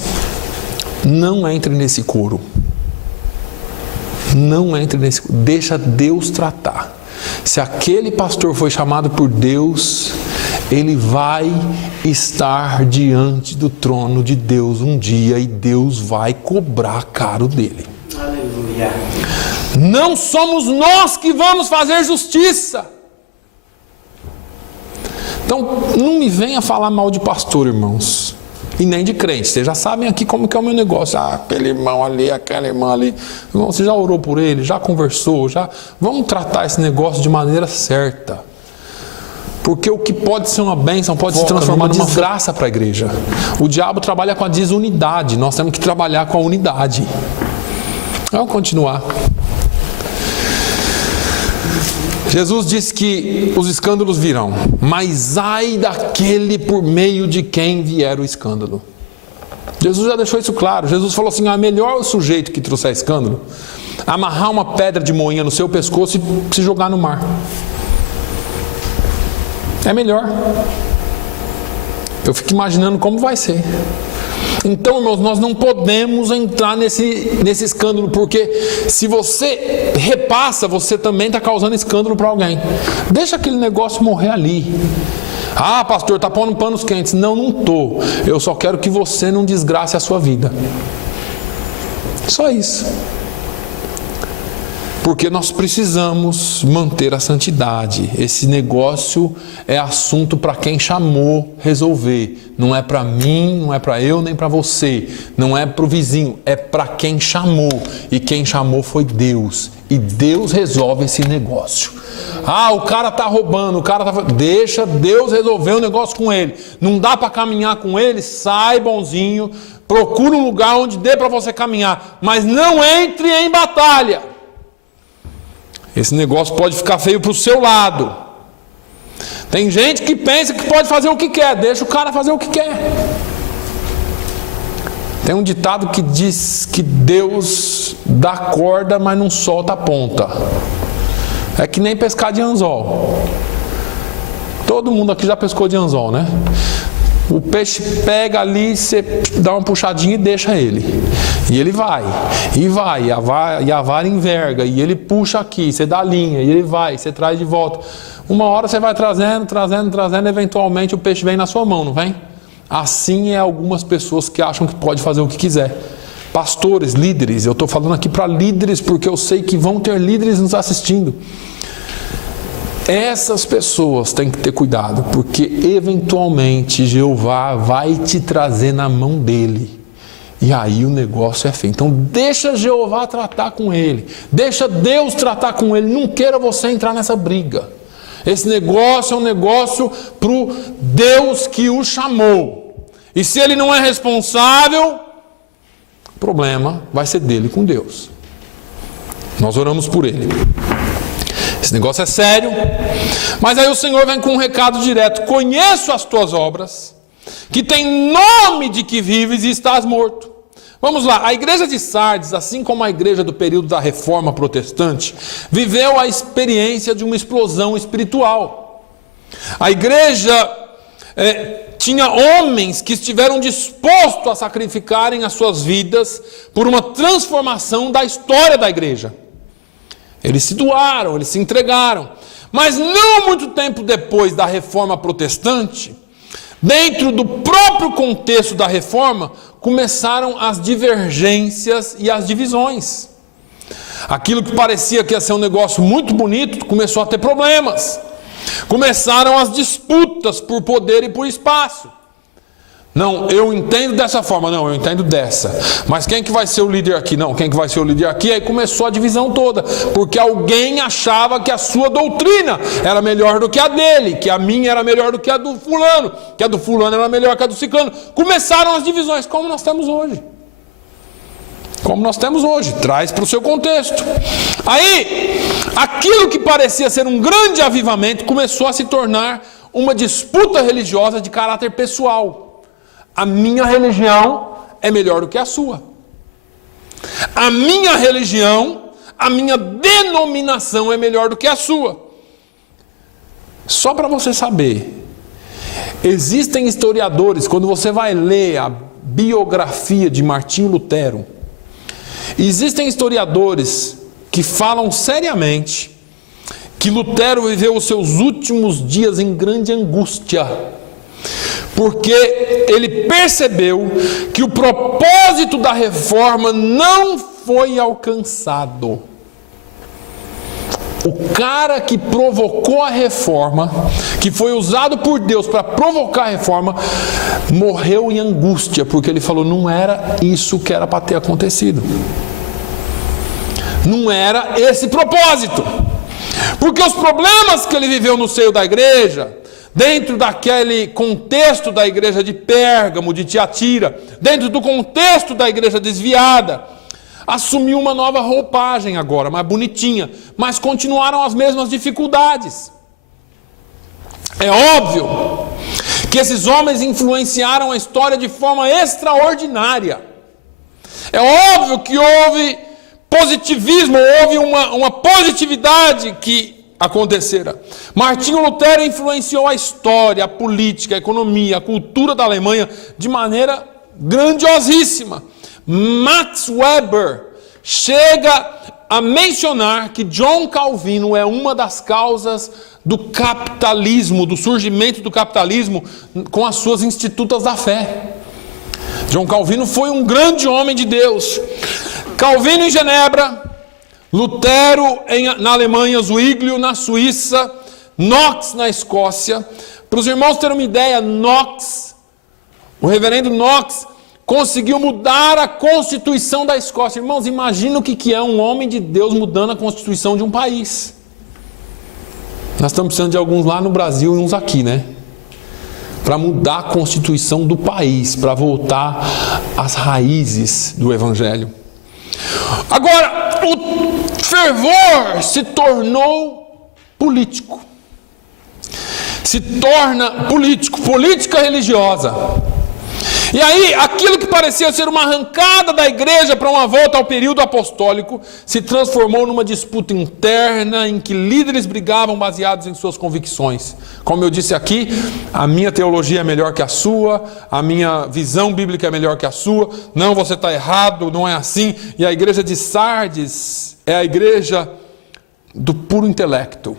não entre nesse coro. Não entre nesse... Deixa Deus tratar. Se aquele pastor foi chamado por Deus, ele vai estar diante do trono de Deus um dia e Deus vai cobrar caro dele. Aleluia. Não somos nós que vamos fazer justiça. Então, não me venha falar mal de pastor, irmãos. E nem de crente. Vocês já sabem aqui como que é o meu negócio. Aquele irmão ali, aquela irmã ali. Irmão, você já orou por ele, já conversou, já... Vamos tratar esse negócio de maneira certa. Porque o que pode ser uma bênção pode se transformar numa desgraça para a igreja. O diabo trabalha com a desunidade. Nós temos que trabalhar com a unidade. Vamos continuar. Jesus disse que os escândalos virão, mas ai daquele por meio de quem vier o escândalo. Jesus já deixou isso claro. Jesus falou assim: é melhor o sujeito que trouxer escândalo amarrar uma pedra de moinha no seu pescoço e se jogar no mar. É melhor. Eu fico imaginando como vai ser. Então, irmãos, nós não podemos entrar nesse escândalo, porque se você repassa, você também está causando escândalo para alguém. Deixa aquele negócio morrer ali. Ah, pastor, está pondo panos quentes. Não, não estou. Eu só quero que você não desgrace a sua vida. Só isso. Porque nós precisamos manter a santidade. Esse negócio é assunto para quem chamou resolver. Não é para mim, não é para eu, nem para você. Não é para o vizinho, é para quem chamou. E quem chamou foi Deus. E Deus resolve esse negócio. Ah, o cara está roubando, o cara está... Deixa Deus resolver o negócio com ele. Não dá para caminhar com ele? Sai bonzinho. Procura um lugar onde dê para você caminhar. Mas não entre em batalha. Esse negócio pode ficar feio para o seu lado. Tem gente que pensa que pode fazer o que quer. Deixa o cara fazer o que quer. Tem um ditado que diz que Deus dá corda, mas não solta a ponta. É que nem pescar de anzol. Todo mundo aqui já pescou de anzol, né? O peixe pega ali, você dá uma puxadinha e deixa ele. E ele vai, e a vara enverga, e ele puxa aqui, você dá a linha, e ele vai, você traz de volta. Uma hora você vai trazendo, eventualmente o peixe vem na sua mão, não vem? Assim é algumas pessoas que acham que pode fazer o que quiser. Pastores, líderes, eu estou falando aqui para líderes, porque eu sei que vão ter líderes nos assistindo. Essas pessoas têm que ter cuidado, porque eventualmente Jeová vai te trazer na mão dele. E aí o negócio é feio. Então deixa Jeová tratar com ele. Deixa Deus tratar com ele. Não queira você entrar nessa briga. Esse negócio é um negócio para o Deus que o chamou. E se ele não é responsável, o problema vai ser dele com Deus. Nós oramos por ele. Esse negócio é sério. Mas aí o Senhor vem com um recado direto: conheço as tuas obras, que tem nome de que vives e estás morto. Vamos lá, a igreja de Sardes, assim como a igreja do período da Reforma Protestante, viveu a experiência de uma explosão espiritual. A igreja tinha homens que estiveram dispostos a sacrificarem as suas vidas por uma transformação da história da igreja. Eles se doaram, eles se entregaram. Mas não muito tempo depois da Reforma Protestante, dentro do próprio contexto da Reforma, começaram as divergências e as divisões. Aquilo que parecia que ia ser um negócio muito bonito, começou a ter problemas. Começaram as disputas por poder e por espaço. Não, eu entendo dessa forma, não, eu entendo dessa. Mas quem que vai ser o líder aqui? Não, quem que vai ser o líder aqui? Aí começou a divisão toda, porque alguém achava que a sua doutrina era melhor do que a dele, que a minha era melhor do que a do fulano, que a do fulano era melhor que a do ciclano. Começaram as divisões, como nós temos hoje. Como nós temos hoje, traz para o seu contexto. Aí, aquilo que parecia ser um grande avivamento começou a se tornar uma disputa religiosa de caráter pessoal. A minha religião é melhor do que a sua. A minha religião, a minha denominação é melhor do que a sua. Só para você saber, existem historiadores, quando você vai ler a biografia de Martinho Lutero, existem historiadores que falam seriamente que Lutero viveu os seus últimos dias em grande angústia, porque ele percebeu que o propósito da reforma não foi alcançado. O cara que provocou a reforma, que foi usado por Deus para provocar a reforma, morreu em angústia, porque ele falou, não era isso que era para ter acontecido. Não era esse propósito. Porque os problemas que ele viveu no seio da igreja, dentro daquele contexto da igreja de Pérgamo, de Tiatira, dentro do contexto da igreja desviada, assumiu uma nova roupagem agora, mais bonitinha, mas continuaram as mesmas dificuldades. É óbvio que esses homens influenciaram a história de forma extraordinária. É óbvio que houve positivismo, houve uma positividade que acontecera. Martinho Lutero influenciou a história, a política, a economia, a cultura da Alemanha de maneira grandiosíssima. Max Weber chega a mencionar que John Calvino é uma das causas do capitalismo, do surgimento do capitalismo com as suas institutas da fé. John Calvino foi um grande homem de Deus. Calvino em Genebra, Lutero na Alemanha, Zwinglio na Suíça, Knox na Escócia. Para os irmãos terem uma ideia, o reverendo Knox, conseguiu mudar a Constituição da Escócia. Irmãos, imagina o que é um homem de Deus mudando a Constituição de um país. Nós estamos precisando de alguns lá no Brasil e uns aqui, né? Para mudar a Constituição do país, para voltar às raízes do Evangelho. Agora, o fervor se tornou político. Se torna político, política religiosa. E aí, aquilo que parecia ser uma arrancada da igreja para uma volta ao período apostólico, se transformou numa disputa interna em que líderes brigavam baseados em suas convicções. Como eu disse aqui, a minha teologia é melhor que a sua, a minha visão bíblica é melhor que a sua, não, você está errado, não é assim. E a igreja de Sardes é a igreja do puro intelecto.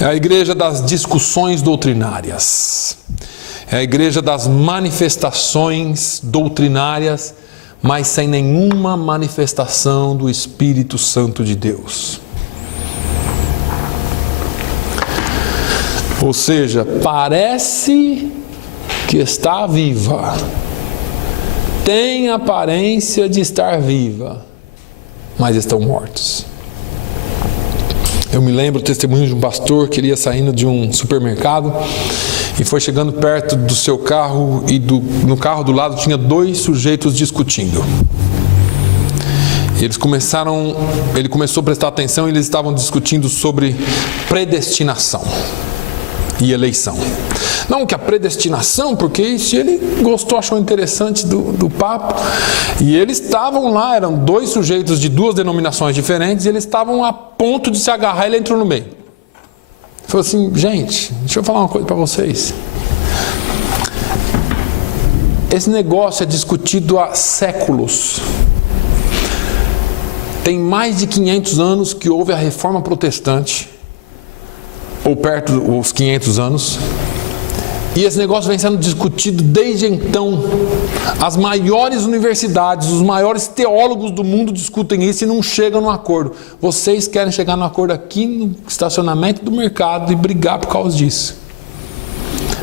É a igreja das discussões doutrinárias. É a igreja das manifestações doutrinárias, mas sem nenhuma manifestação do Espírito Santo de Deus. Ou seja, parece que está viva, tem aparência de estar viva, mas estão mortos. Eu me lembro do testemunho de um pastor que ele ia saindo de um supermercado e foi chegando perto do seu carro e no carro do lado tinha dois sujeitos discutindo. Ele começou a prestar atenção e eles estavam discutindo sobre predestinação. e eleição. Não que a predestinação, porque isso ele gostou, achou interessante do papo. E eles estavam lá, eram dois sujeitos de duas denominações diferentes, e eles estavam a ponto de se agarrar, ele entrou no meio. Falou assim, gente, deixa eu falar uma coisa para vocês. Esse negócio é discutido há séculos. Tem mais de 500 anos que houve a Reforma Protestante, ou perto dos 500 anos, e esse negócio vem sendo discutido desde então. As maiores universidades, os maiores teólogos do mundo discutem isso e não chegam no acordo. Vocês querem chegar no acordo aqui no estacionamento do mercado e brigar por causa disso.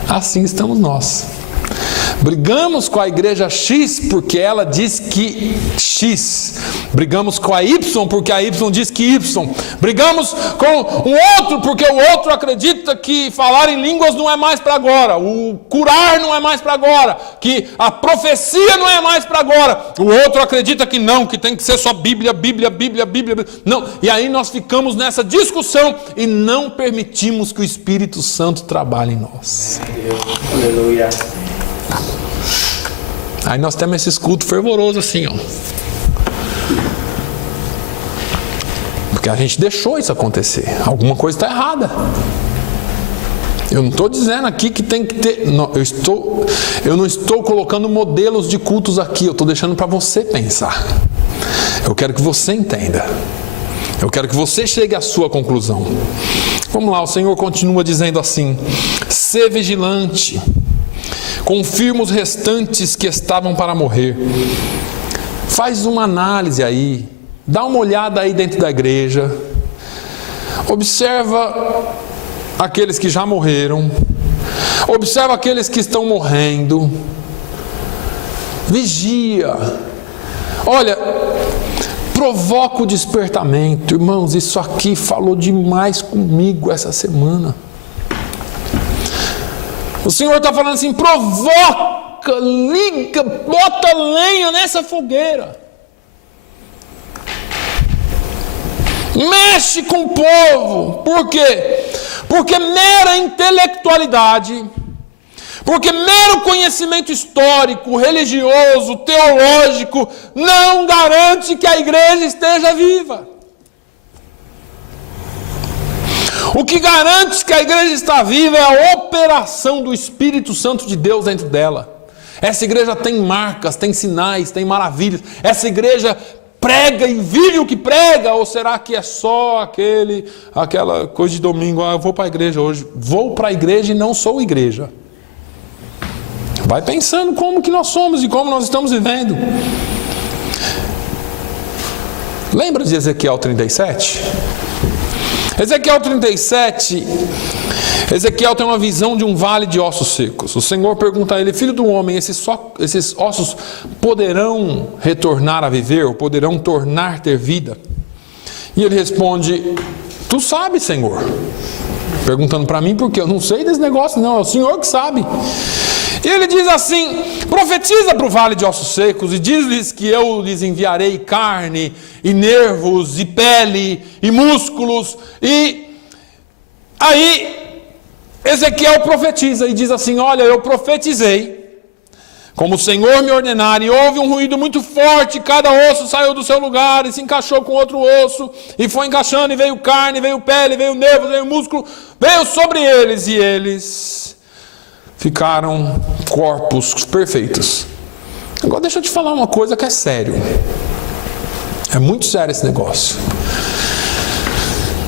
Assim estamos nós. Brigamos com a igreja X porque ela diz que X. Brigamos com a Y porque a Y diz que Y. Brigamos com o outro porque o outro acredita que falar em línguas não é mais para agora. O curar não é mais para agora. Que a profecia não é mais para agora. O outro acredita que não, que tem que ser só Bíblia, Bíblia, Bíblia, Bíblia. Não. E aí nós ficamos nessa discussão e não permitimos que o Espírito Santo trabalhe em nós. Aleluia. Aí nós temos esses cultos fervorosos assim, ó. Porque a gente deixou isso acontecer. Alguma coisa está errada. Eu não estou dizendo aqui que tem que ter. Não, eu não estou colocando modelos de cultos aqui. Eu estou deixando para você pensar. Eu quero que você entenda. Eu quero que você chegue à sua conclusão. Vamos lá, o Senhor continua dizendo assim: sê vigilante. Confirma os restantes que estavam para morrer. Faz uma análise aí. Dá uma olhada aí dentro da igreja. Observa aqueles que já morreram. Observa aqueles que estão morrendo. Vigia. Olha, provoca o despertamento. Irmãos, isso aqui falou demais comigo essa semana. O Senhor está falando assim, provoca, liga, bota lenha nessa fogueira. Mexe com o povo. Por quê? Porque mera intelectualidade, porque mero conhecimento histórico, religioso, teológico, não garante que a igreja esteja viva. O que garante que a igreja está viva é a operação do Espírito Santo de Deus dentro dela. Essa igreja tem marcas, tem sinais, tem maravilhas. Essa igreja prega e vive o que prega, ou será que é só aquela coisa de domingo, eu vou para a igreja hoje, vou para a igreja e não sou igreja. Vai pensando como que nós somos e como nós estamos vivendo. Lembra de Ezequiel 37? Ezequiel 37, Ezequiel tem uma visão de um vale de ossos secos. O Senhor pergunta a ele, filho do homem, esses ossos poderão retornar a viver, ou poderão tornar a ter vida? E ele responde, tu sabes, Senhor. Perguntando para mim, porque eu não sei desse negócio não, é o Senhor que sabe. E ele diz assim, profetiza para o vale de ossos secos e diz-lhes que eu lhes enviarei carne e nervos e pele e músculos. E aí Ezequiel profetiza e diz assim, olha, eu profetizei, como o Senhor me ordenar, e houve um ruído muito forte, cada osso saiu do seu lugar e se encaixou com outro osso, e foi encaixando, e veio carne, veio pele, veio nervos, veio músculo, veio sobre eles, e eles ficaram corpos perfeitos. Agora deixa eu te falar uma coisa que é sério. É muito sério esse negócio.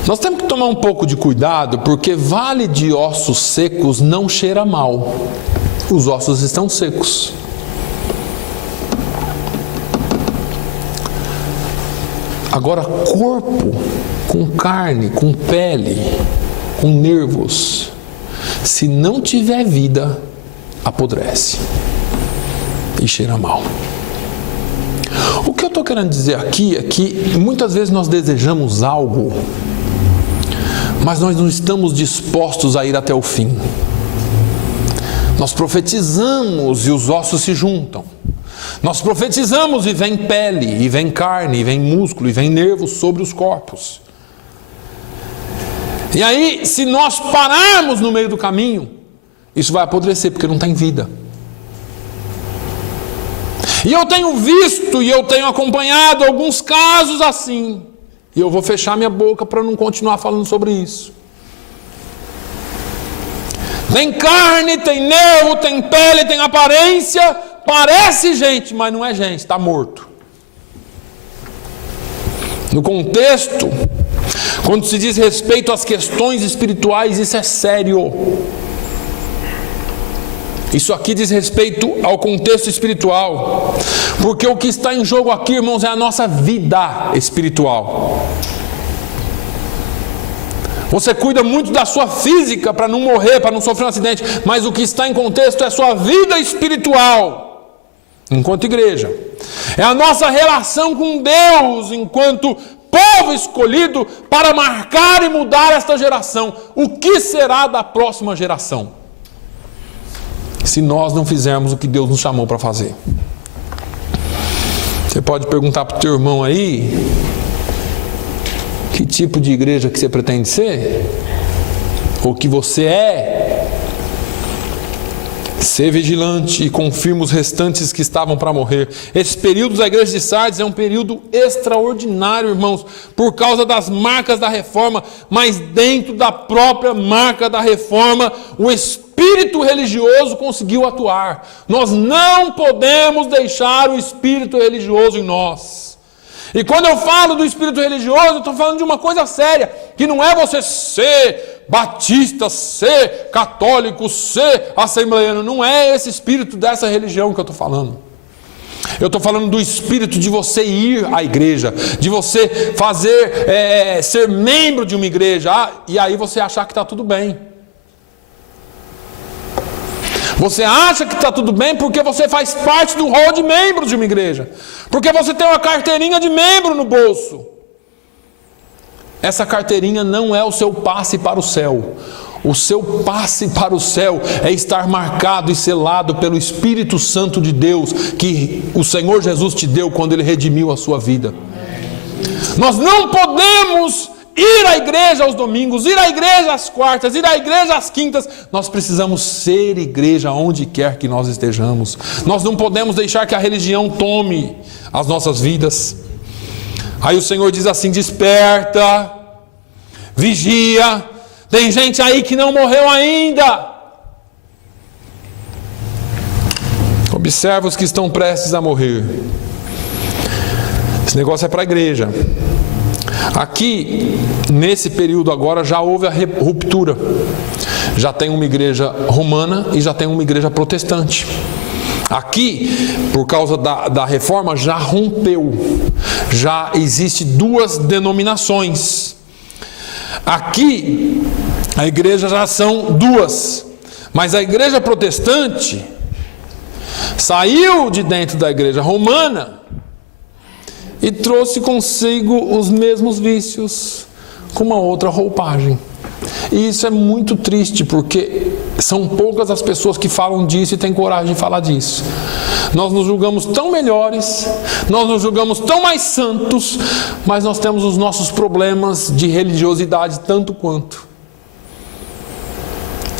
Nós temos que tomar um pouco de cuidado, porque vale de ossos secos não cheira mal. Os ossos estão secos. Agora, corpo com carne, com pele, com nervos, se não tiver vida, apodrece e cheira mal. O que eu estou querendo dizer aqui é que muitas vezes nós desejamos algo, mas nós não estamos dispostos a ir até o fim. Nós profetizamos e os ossos se juntam. Nós profetizamos e vem pele, e vem carne, e vem músculo, e vem nervos sobre os corpos. E aí, se nós pararmos no meio do caminho, isso vai apodrecer, porque não tem vida. E eu tenho visto e eu tenho acompanhado alguns casos assim. E eu vou fechar minha boca para não continuar falando sobre isso. Tem carne, tem nervo, tem pele, tem aparência, parece gente, mas não é gente, está morto. No contexto, quando se diz respeito às questões espirituais, isso é sério. Isso aqui diz respeito ao contexto espiritual, porque o que está em jogo aqui, irmãos, é a nossa vida espiritual. Você cuida muito da sua física para não morrer, para não sofrer um acidente, mas o que está em contexto é a sua vida espiritual, enquanto igreja. É a nossa relação com Deus, enquanto povo escolhido para marcar e mudar esta geração. O que será da próxima geração, se nós não fizermos o que Deus nos chamou para fazer? Você pode perguntar para o teu irmão aí, que tipo de igreja que você pretende ser? Ou que você é? Ser vigilante e confirma os restantes que estavam para morrer. Esse período da igreja de Sardes é um período extraordinário, irmãos, por causa das marcas da reforma, mas dentro da própria marca da reforma, o espírito religioso conseguiu atuar. Nós não podemos deixar o espírito religioso em nós. E quando eu falo do espírito religioso, eu estou falando de uma coisa séria, que não é você ser batista, ser católico, ser assembleiano. Não é esse espírito dessa religião que eu estou falando. Eu estou falando do espírito de você ir à igreja, de você ser membro de uma igreja, e aí você achar que está tudo bem. Você acha que está tudo bem porque você faz parte do rol de membros de uma igreja, porque você tem uma carteirinha de membro no bolso. Essa carteirinha não é o seu passe para o céu. O seu passe para o céu é estar marcado e selado pelo Espírito Santo de Deus, que o Senhor Jesus te deu quando Ele redimiu a sua vida. Nós não podemos ir à igreja aos domingos, ir à igreja às quartas, ir à igreja às quintas. Nós precisamos ser igreja onde quer que nós estejamos. Nós não podemos deixar que a religião tome as nossas vidas. Aí o Senhor diz assim: desperta, vigia. Tem gente aí que não morreu ainda. Observa os que estão prestes a morrer. Esse negócio é para a igreja. Aqui, nesse período agora, já houve a ruptura. Já tem uma igreja romana e já tem uma igreja protestante. Aqui, por causa da reforma, já rompeu. Já existe duas denominações. Aqui, a igreja já são duas. Mas a igreja protestante saiu de dentro da igreja romana e trouxe consigo os mesmos vícios, com uma outra roupagem. E isso é muito triste, porque são poucas as pessoas que falam disso e têm coragem de falar disso. Nós nos julgamos tão melhores, nós nos julgamos tão mais santos, mas nós temos os nossos problemas de religiosidade tanto quanto.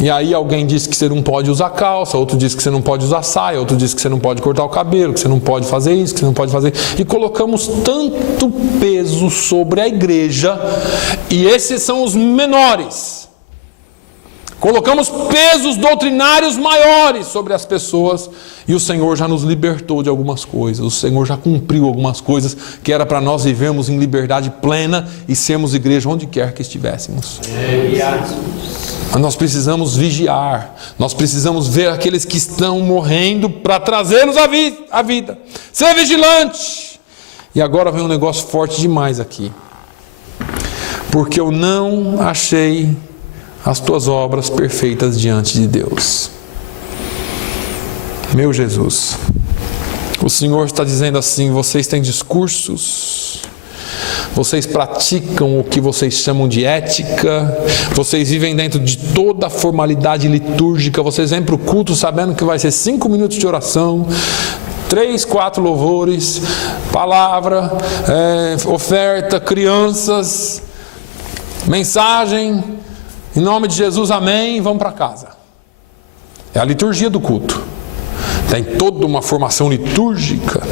E aí alguém diz que você não pode usar calça, outro diz que você não pode usar saia, outro diz que você não pode cortar o cabelo, que você não pode fazer isso, que você não pode fazer... E colocamos tanto peso sobre a igreja, e esses são os menores. Colocamos pesos doutrinários maiores sobre as pessoas, e o Senhor já nos libertou de algumas coisas. O Senhor já cumpriu algumas coisas que era para nós vivermos em liberdade plena e sermos igreja onde quer que estivéssemos. Nós precisamos vigiar, nós precisamos ver aqueles que estão morrendo para trazê-los à vida. Ser vigilante. E agora vem um negócio forte demais aqui. Porque eu não achei as tuas obras perfeitas diante de Deus. Meu Jesus, o Senhor está dizendo assim: vocês têm discursos, vocês praticam o que vocês chamam de ética, vocês vivem dentro de toda a formalidade litúrgica, vocês vêm para o culto sabendo que vai ser 5 minutos de oração, 3, 4 louvores, palavra, oferta, crianças, Mensagem, em nome de Jesus, amém, vamos para casa. É a liturgia do culto. Tem toda uma formação litúrgica.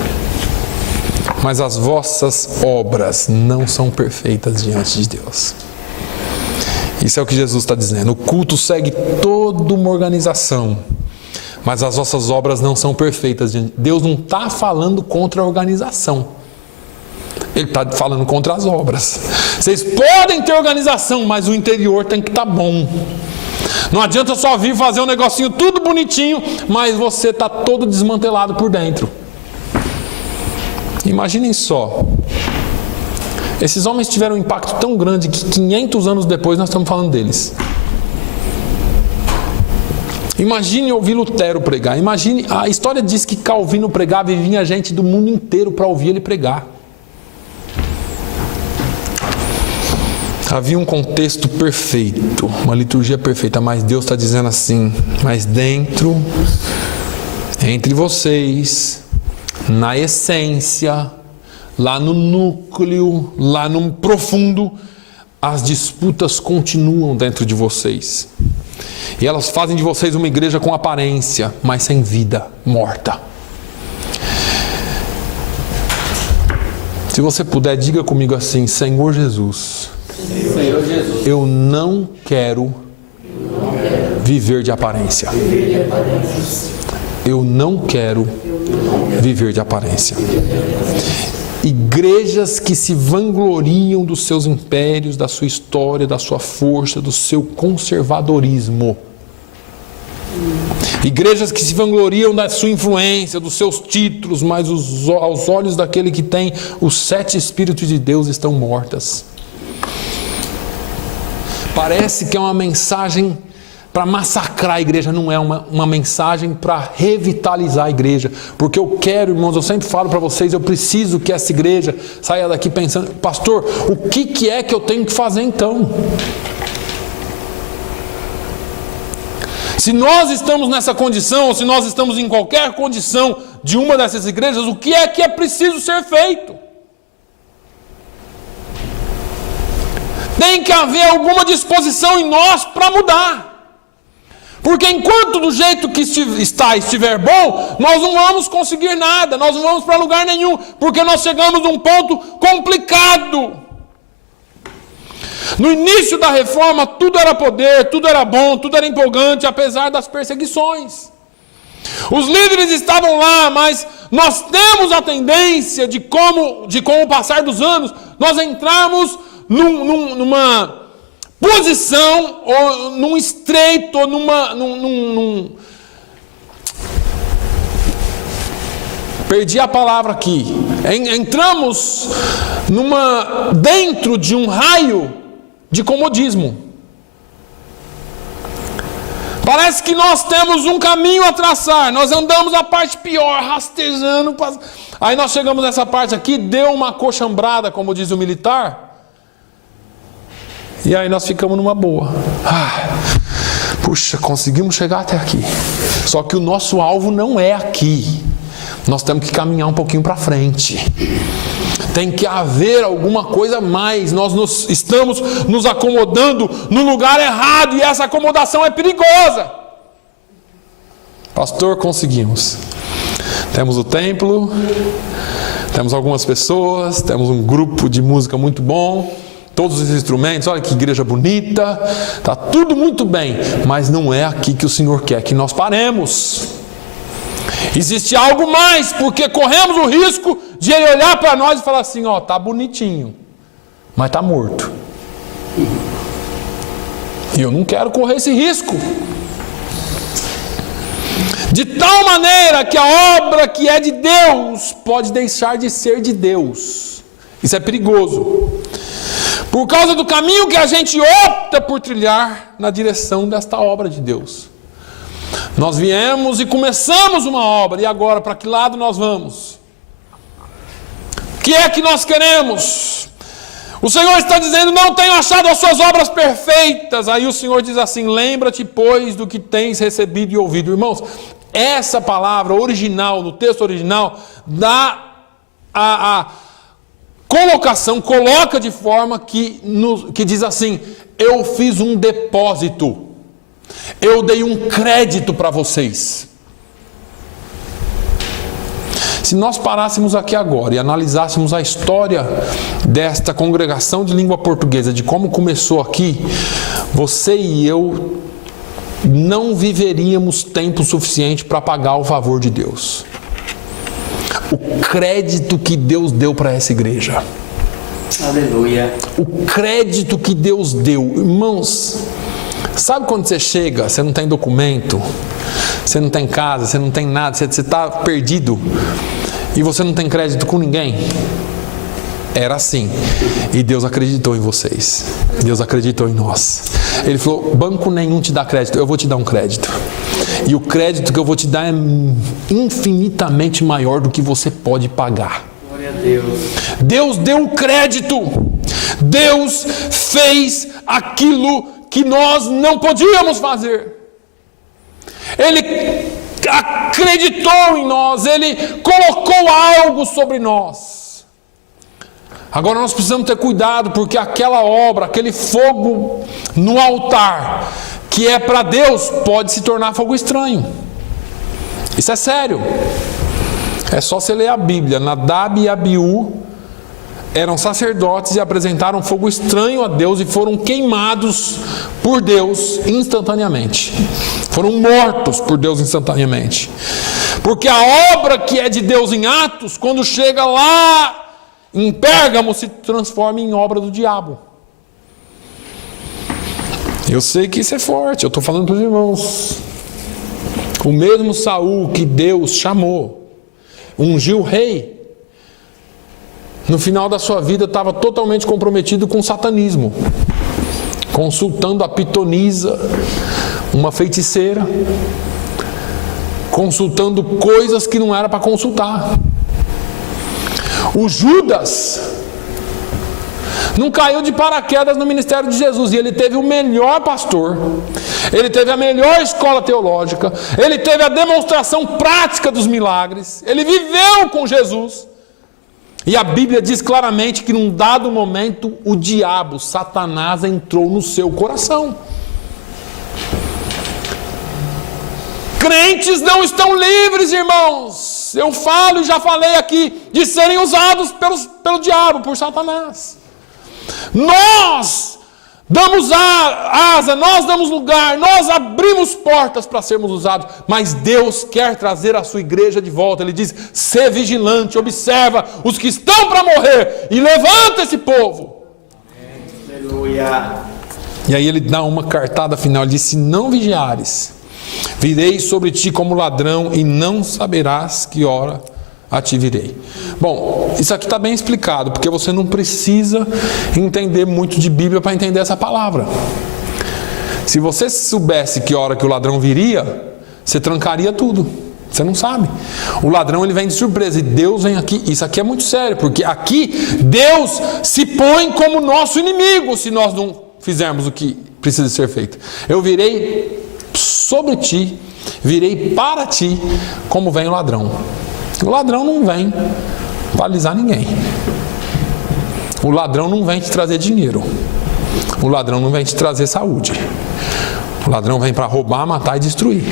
Mas as vossas obras não são perfeitas diante de Deus. Isso é o que Jesus está dizendo. O culto segue toda uma organização, mas as vossas obras não são perfeitas. Deus não está falando contra a organização. Ele está falando contra as obras. Vocês podem ter organização, mas o interior tem que estar bom. Não adianta só vir fazer um negocinho tudo bonitinho, mas você está todo desmantelado por dentro. Imaginem só. Esses homens tiveram um impacto tão grande que 500 anos depois nós estamos falando deles. Imagine ouvir Lutero pregar. Imagine, a história diz que Calvino pregava e vinha gente do mundo inteiro para ouvir ele pregar. Havia um contexto perfeito, uma liturgia perfeita, mas Deus está dizendo assim: mas dentro, entre vocês, na essência, lá no núcleo, lá no profundo, as disputas continuam dentro de vocês. E elas fazem de vocês uma igreja com aparência, mas sem vida, morta. Se você puder, diga comigo assim: Senhor Jesus, eu não quero viver de aparência. Eu não quero viver de aparência. Igrejas que se vangloriam dos seus impérios, da sua história, da sua força, do seu conservadorismo. Igrejas que se vangloriam da sua influência, dos seus títulos, mas aos olhos daquele que tem os 7 Espíritos de Deus estão mortas. Parece que é uma mensagem para massacrar a igreja, não é uma mensagem para revitalizar a igreja. Porque eu quero, irmãos, eu sempre falo para vocês, eu preciso que essa igreja saia daqui pensando: pastor, o que é que eu tenho que fazer então? Se nós estamos nessa condição, ou se nós estamos em qualquer condição de uma dessas igrejas, o que é preciso ser feito? Tem que haver alguma disposição em nós para mudar. Porque enquanto do jeito que estiver bom, nós não vamos conseguir nada, nós não vamos para lugar nenhum, porque nós chegamos num ponto complicado. No início da reforma, tudo era poder, tudo era bom, tudo era empolgante, apesar das perseguições. Os líderes estavam lá, mas nós temos a tendência de com o passar dos anos, nós entrarmos numa posição, ou num estreito, ou perdi a palavra aqui. Entramos dentro de um raio de comodismo. Parece que nós temos um caminho a traçar, nós andamos a parte pior, rastejando. Aí nós chegamos nessa parte aqui, deu uma coxambrada, como diz o militar. E aí nós ficamos numa boa. Puxa, conseguimos chegar até aqui. Só que o nosso alvo não é aqui. Nós temos que caminhar um pouquinho para frente. Tem que haver alguma coisa a mais. Nós estamos nos acomodando no lugar errado. E essa acomodação é perigosa. Pastor, conseguimos. Temos o templo. Temos algumas pessoas. Temos um grupo de música muito bom. Todos os instrumentos, olha que igreja bonita, está tudo muito bem, mas não é aqui que o Senhor quer que nós paremos. Existe algo mais, porque corremos o risco de Ele olhar para nós e falar assim: ó, tá bonitinho, mas tá morto. E eu não quero correr esse risco. De tal maneira que a obra que é de Deus pode deixar de ser de Deus. Isso é perigoso. Por causa do caminho que a gente opta por trilhar na direção desta obra de Deus. Nós viemos e começamos uma obra, e agora para que lado nós vamos? O que é que nós queremos? O Senhor está dizendo: não tenho achado as suas obras perfeitas. Aí o Senhor diz assim: lembra-te, pois, do que tens recebido e ouvido. Irmãos, essa palavra original, no texto original, dá colocação coloca de forma que diz assim: eu fiz um depósito, eu dei um crédito para vocês. Se nós parássemos aqui agora e analisássemos a história desta congregação de língua portuguesa, de como começou aqui, você e eu não viveríamos tempo suficiente para pagar o favor de Deus. O crédito que Deus deu para essa igreja. Aleluia. O crédito que Deus deu. Irmãos, sabe quando você chega, você não tem documento, você não tem casa, você não tem nada, você está perdido e você não tem crédito com ninguém? Era assim. E Deus acreditou em vocês. Deus acreditou em nós. Ele falou: banco nenhum te dá crédito, eu vou te dar um crédito. E o crédito que eu vou te dar é infinitamente maior do que você pode pagar. Glória a Deus. Deus deu o crédito. Deus fez aquilo que nós não podíamos fazer. Ele acreditou em nós. Ele colocou algo sobre nós. Agora nós precisamos ter cuidado, porque aquela obra, aquele fogo no altar, que é para Deus, pode se tornar fogo estranho. Isso é sério. É só você ler a Bíblia. Nadab e Abiú eram sacerdotes e apresentaram fogo estranho a Deus e foram queimados por Deus instantaneamente. Foram mortos por Deus instantaneamente. Porque a obra que é de Deus em Atos, quando chega lá em Pérgamo, se transforma em obra do diabo. Eu sei que isso é forte, eu estou falando para os irmãos. O mesmo Saul que Deus chamou, ungiu rei, no final da sua vida estava totalmente comprometido com o satanismo, consultando a pitonisa, uma feiticeira, consultando coisas que não era para consultar. O Judas não caiu de paraquedas no ministério de Jesus, e ele teve o melhor pastor, ele teve a melhor escola teológica, ele teve a demonstração prática dos milagres, ele viveu com Jesus. E a Bíblia diz claramente que num dado momento o diabo, Satanás, entrou no seu coração. Crentes não estão livres, irmãos. Eu falo e já falei aqui de serem usados pelo diabo, por Satanás. Nós damos asa, nós damos lugar, nós abrimos portas para sermos usados, mas Deus quer trazer a sua igreja de volta. Ele diz: sê vigilante, observa os que estão para morrer e levanta esse povo. Aleluia. E aí ele dá uma cartada final, ele diz: se não vigiares, virei sobre ti como ladrão e não saberás que hora a ti virei. Bom, isso aqui está bem explicado, porque você não precisa entender muito de Bíblia para entender essa palavra. Se você soubesse que hora que o ladrão viria, você trancaria tudo. Você não sabe. O ladrão, ele vem de surpresa, e Deus vem aqui. Isso aqui é muito sério, porque aqui Deus se põe como nosso inimigo se nós não fizermos o que precisa ser feito. Eu virei sobre ti, virei para ti, como vem o ladrão. O ladrão não vem para alisar ninguém. O ladrão não vem te trazer dinheiro. O ladrão não vem te trazer saúde. O ladrão vem para roubar, matar e destruir.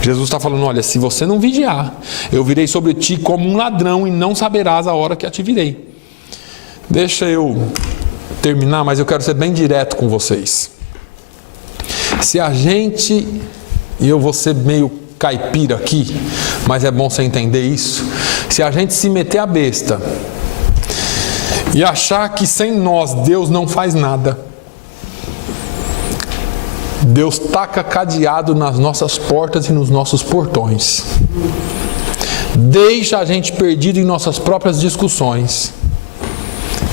Jesus está falando: olha, se você não vigiar, eu virei sobre ti como um ladrão e não saberás a hora que a te virei. Deixa eu terminar, mas eu quero ser bem direto com vocês. Se a gente, e eu vou ser meio caipira aqui, mas é bom você entender isso. Se a gente se meter a besta e achar que sem nós Deus não faz nada, Deus taca cadeado nas nossas portas e nos nossos portões, deixa a gente perdido em nossas próprias discussões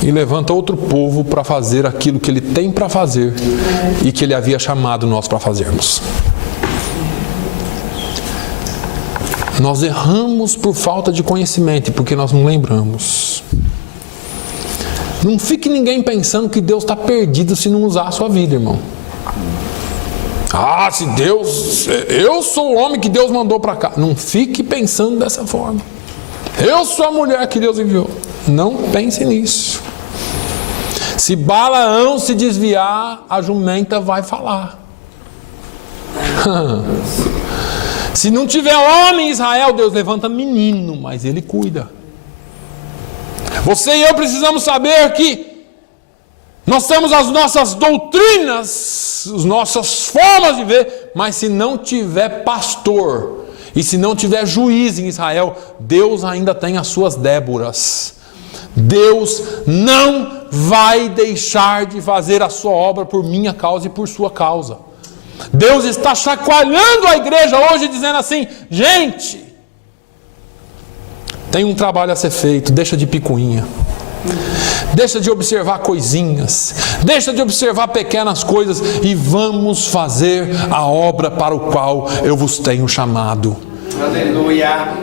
e levanta outro povo para fazer aquilo que Ele tem para fazer e que Ele havia chamado nós para fazermos. Nós erramos por falta de conhecimento e porque nós não lembramos. Não fique ninguém pensando que Deus está perdido se não usar a sua vida, irmão. Ah, se Deus... Eu sou o homem que Deus mandou para cá. Não fique pensando dessa forma. Eu sou a mulher que Deus enviou. Não pense nisso. Se Balaão se desviar, a jumenta vai falar. Se não tiver homem em Israel, Deus levanta menino, mas ele cuida. Você e eu precisamos saber que nós temos as nossas doutrinas, as nossas formas de ver, mas se não tiver pastor e se não tiver juiz em Israel, Deus ainda tem as suas Déboras. Deus não vai deixar de fazer a sua obra por minha causa e por sua causa. Deus está chacoalhando a igreja hoje, dizendo assim: gente, tem um trabalho a ser feito, deixa de picuinha. Deixa de observar coisinhas, deixa de observar pequenas coisas e vamos fazer a obra para o qual eu vos tenho chamado. Aleluia.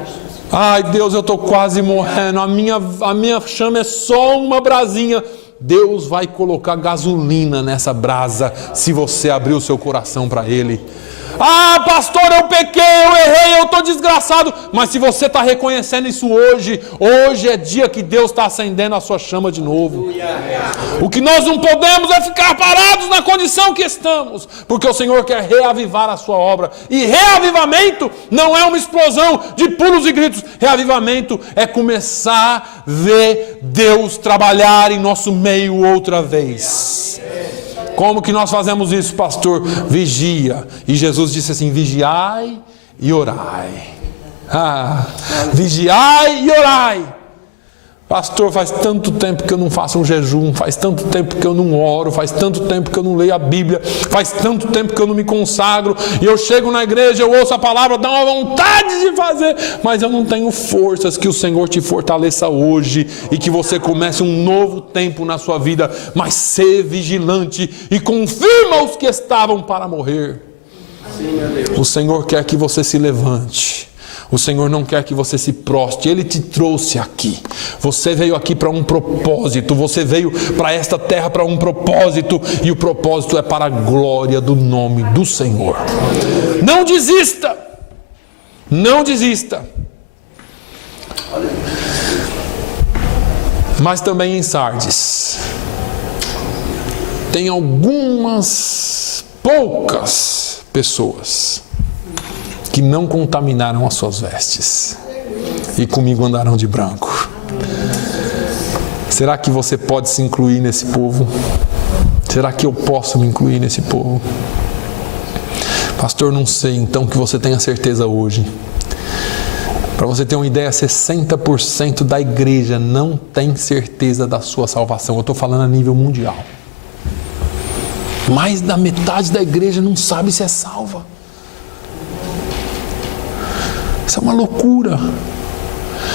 Ai Deus, eu estou quase morrendo, a minha chama é só uma brasinha. Deus vai colocar gasolina nessa brasa se você abrir o seu coração para Ele. Ah, pastor, eu pequei, eu errei, eu estou desgraçado. Mas se você está reconhecendo isso hoje é dia que Deus está acendendo a sua chama de novo. O que nós não podemos é ficar parados na condição que estamos, porque o Senhor quer reavivar a sua obra. E reavivamento não é uma explosão de pulos e gritos. Reavivamento é começar a ver Deus trabalhar em nosso meio outra vez. Como que nós fazemos isso, pastor? Vigia. E Jesus disse assim: vigiai e orai. Vigiai e orai. Pastor, faz tanto tempo que eu não faço um jejum, faz tanto tempo que eu não oro, faz tanto tempo que eu não leio a Bíblia, faz tanto tempo que eu não me consagro, e eu chego na igreja, eu ouço a palavra, dá uma vontade de fazer, mas eu não tenho forças. Que o Senhor te fortaleça hoje e que você comece um novo tempo na sua vida, mas ser vigilante e confirma os que estavam para morrer. Sim, meu Deus. O Senhor quer que você se levante. O Senhor não quer que você se proste. Ele te trouxe aqui. Você veio aqui para um propósito. Você veio para esta terra para um propósito. E o propósito é para a glória do nome do Senhor. Não desista. Não desista. Mas também em Sardes tem algumas poucas pessoas que não contaminaram as suas vestes e comigo andarão de branco. Será que você pode se incluir nesse povo? Será que eu posso me incluir nesse povo? Pastor, não sei. Então que você tenha certeza hoje. Para você ter uma ideia, 60% da igreja não tem certeza da sua salvação. Eu estou falando a nível mundial. Mais da metade da igreja não sabe se é salva. Isso é uma loucura.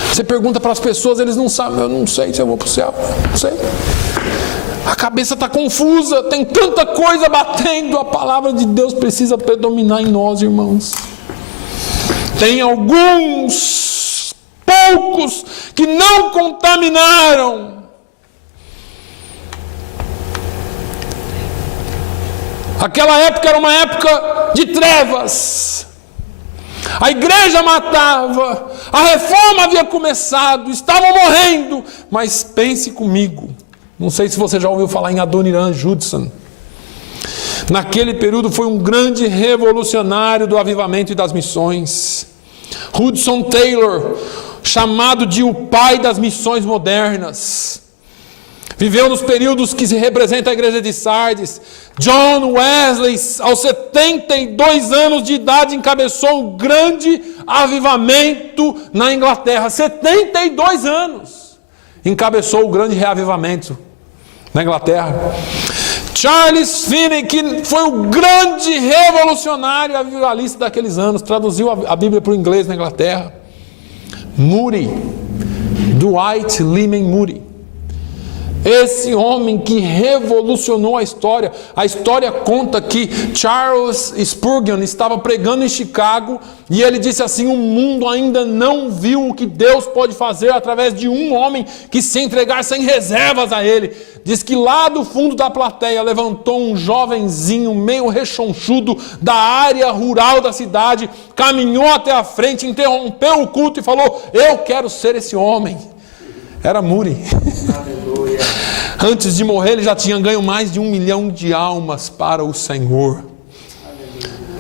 Você pergunta para as pessoas, eles não sabem. Eu não sei se eu vou para o céu. Não sei. A cabeça está confusa. Tem tanta coisa batendo. A palavra de Deus precisa predominar em nós, irmãos. Tem alguns poucos que não contaminaram. Aquela época era uma época de trevas. A igreja matava, a reforma havia começado, estavam morrendo. Mas pense comigo, não sei se você já ouviu falar em Adoniram Judson. Naquele período foi um grande revolucionário do avivamento e das missões. Hudson Taylor, chamado de o pai das missões modernas. Viveu nos períodos que se representa a igreja de Sardes. John Wesley, aos 72 anos de idade, encabeçou um grande avivamento na Inglaterra. 72 anos. Encabeçou o grande reavivamento na Inglaterra. Charles Finney, que foi o grande revolucionário avivalista daqueles anos, traduziu a Bíblia para o inglês na Inglaterra. Moody, Dwight Lyman Moody. Esse homem que revolucionou a história conta que Charles Spurgeon estava pregando em Chicago e ele disse assim: o mundo ainda não viu o que Deus pode fazer através de um homem que se entregar sem reservas a ele. Diz que lá do fundo da plateia levantou um jovenzinho meio rechonchudo da área rural da cidade, caminhou até a frente, interrompeu o culto e falou: eu quero ser esse homem. era Muri. Aleluia. Antes de morrer, ele já tinha ganho mais de 1 milhão de almas para o Senhor.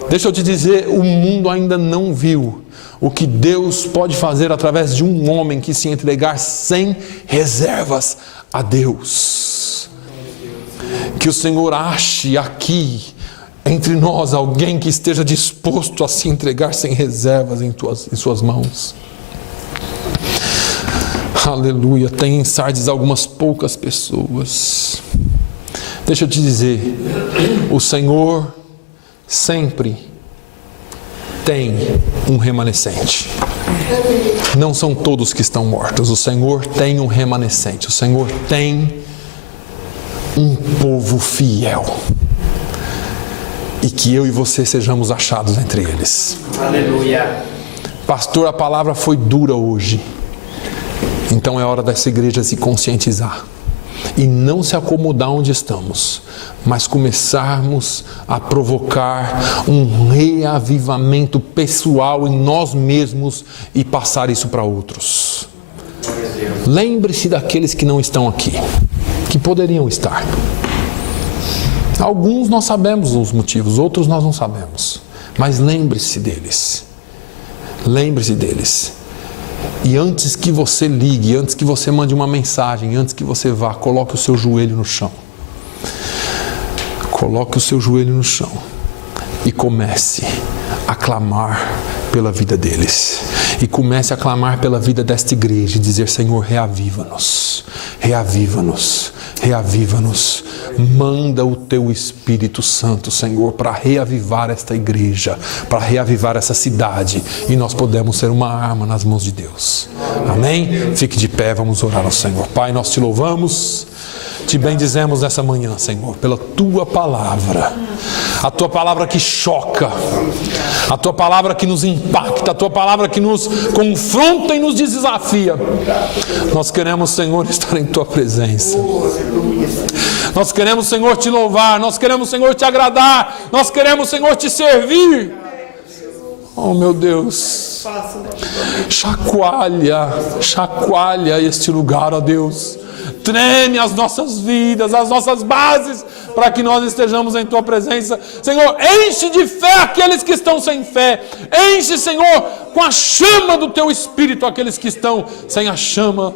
Deixa eu te dizer, o mundo ainda não viu o que Deus pode fazer através de um homem que se entregar sem reservas a Deus. Que o Senhor ache aqui entre nós alguém que esteja disposto a se entregar sem reservas em suas mãos. Aleluia. Tem em Sardes algumas poucas pessoas. Deixa eu te dizer, o Senhor sempre tem um remanescente. Não são todos que estão mortos. O Senhor tem um remanescente. O Senhor tem um povo fiel. E que eu e você sejamos achados entre eles. Aleluia. Pastor, a palavra foi dura hoje. Então é hora dessa igreja se conscientizar. E não se acomodar onde estamos, mas começarmos a provocar um reavivamento pessoal em nós mesmos e passar isso para outros. Lembre-se daqueles que não estão aqui, que poderiam estar. Alguns nós sabemos os motivos, outros nós não sabemos. Mas lembre-se deles. Lembre-se deles. E antes que você ligue, antes que você mande uma mensagem, antes que você vá, coloque o seu joelho no chão. Coloque o seu joelho no chão e comece a clamar pela vida deles. E comece a clamar pela vida desta igreja e dizer: Senhor, reaviva-nos, reaviva-nos, reaviva-nos. Manda o teu Espírito Santo, Senhor, para reavivar esta igreja, para reavivar essa cidade, e nós podemos ser uma arma nas mãos de Deus. Amém? Fique de pé, vamos orar ao Senhor. Pai, nós te louvamos, te bendizemos nessa manhã, Senhor, pela tua palavra. A tua palavra que choca, a tua palavra que nos impacta, a tua palavra que nos confronta e nos desafia. Nós queremos, Senhor, estar em tua presença. Nós queremos, Senhor, te louvar. Nós queremos, Senhor, te agradar. Nós queremos, Senhor, te servir. Oh, meu Deus. Chacoalha este lugar, ó Deus. Treme as nossas vidas, as nossas bases, para que nós estejamos em tua presença. Senhor, enche de fé aqueles que estão sem fé. Enche, Senhor, com a chama do teu Espírito aqueles que estão sem a chama.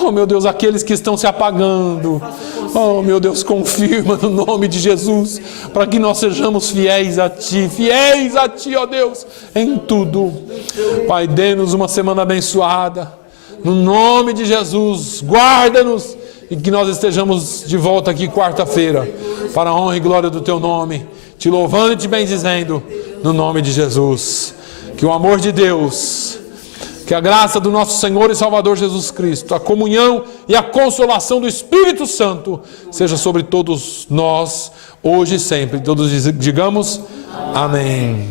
Oh, meu Deus, aqueles que estão se apagando. Oh, meu Deus, confirma no nome de Jesus, para que nós sejamos fiéis a Ti, ó Deus, em tudo. Pai, dê-nos uma semana abençoada. No nome de Jesus, guarda-nos e que nós estejamos de volta aqui quarta-feira, para a honra e glória do Teu nome, te louvando e te bendizendo, no nome de Jesus. Que o amor de Deus, que a graça do nosso Senhor e Salvador Jesus Cristo, a comunhão e a consolação do Espírito Santo, seja sobre todos nós, hoje e sempre. Todos digamos amém.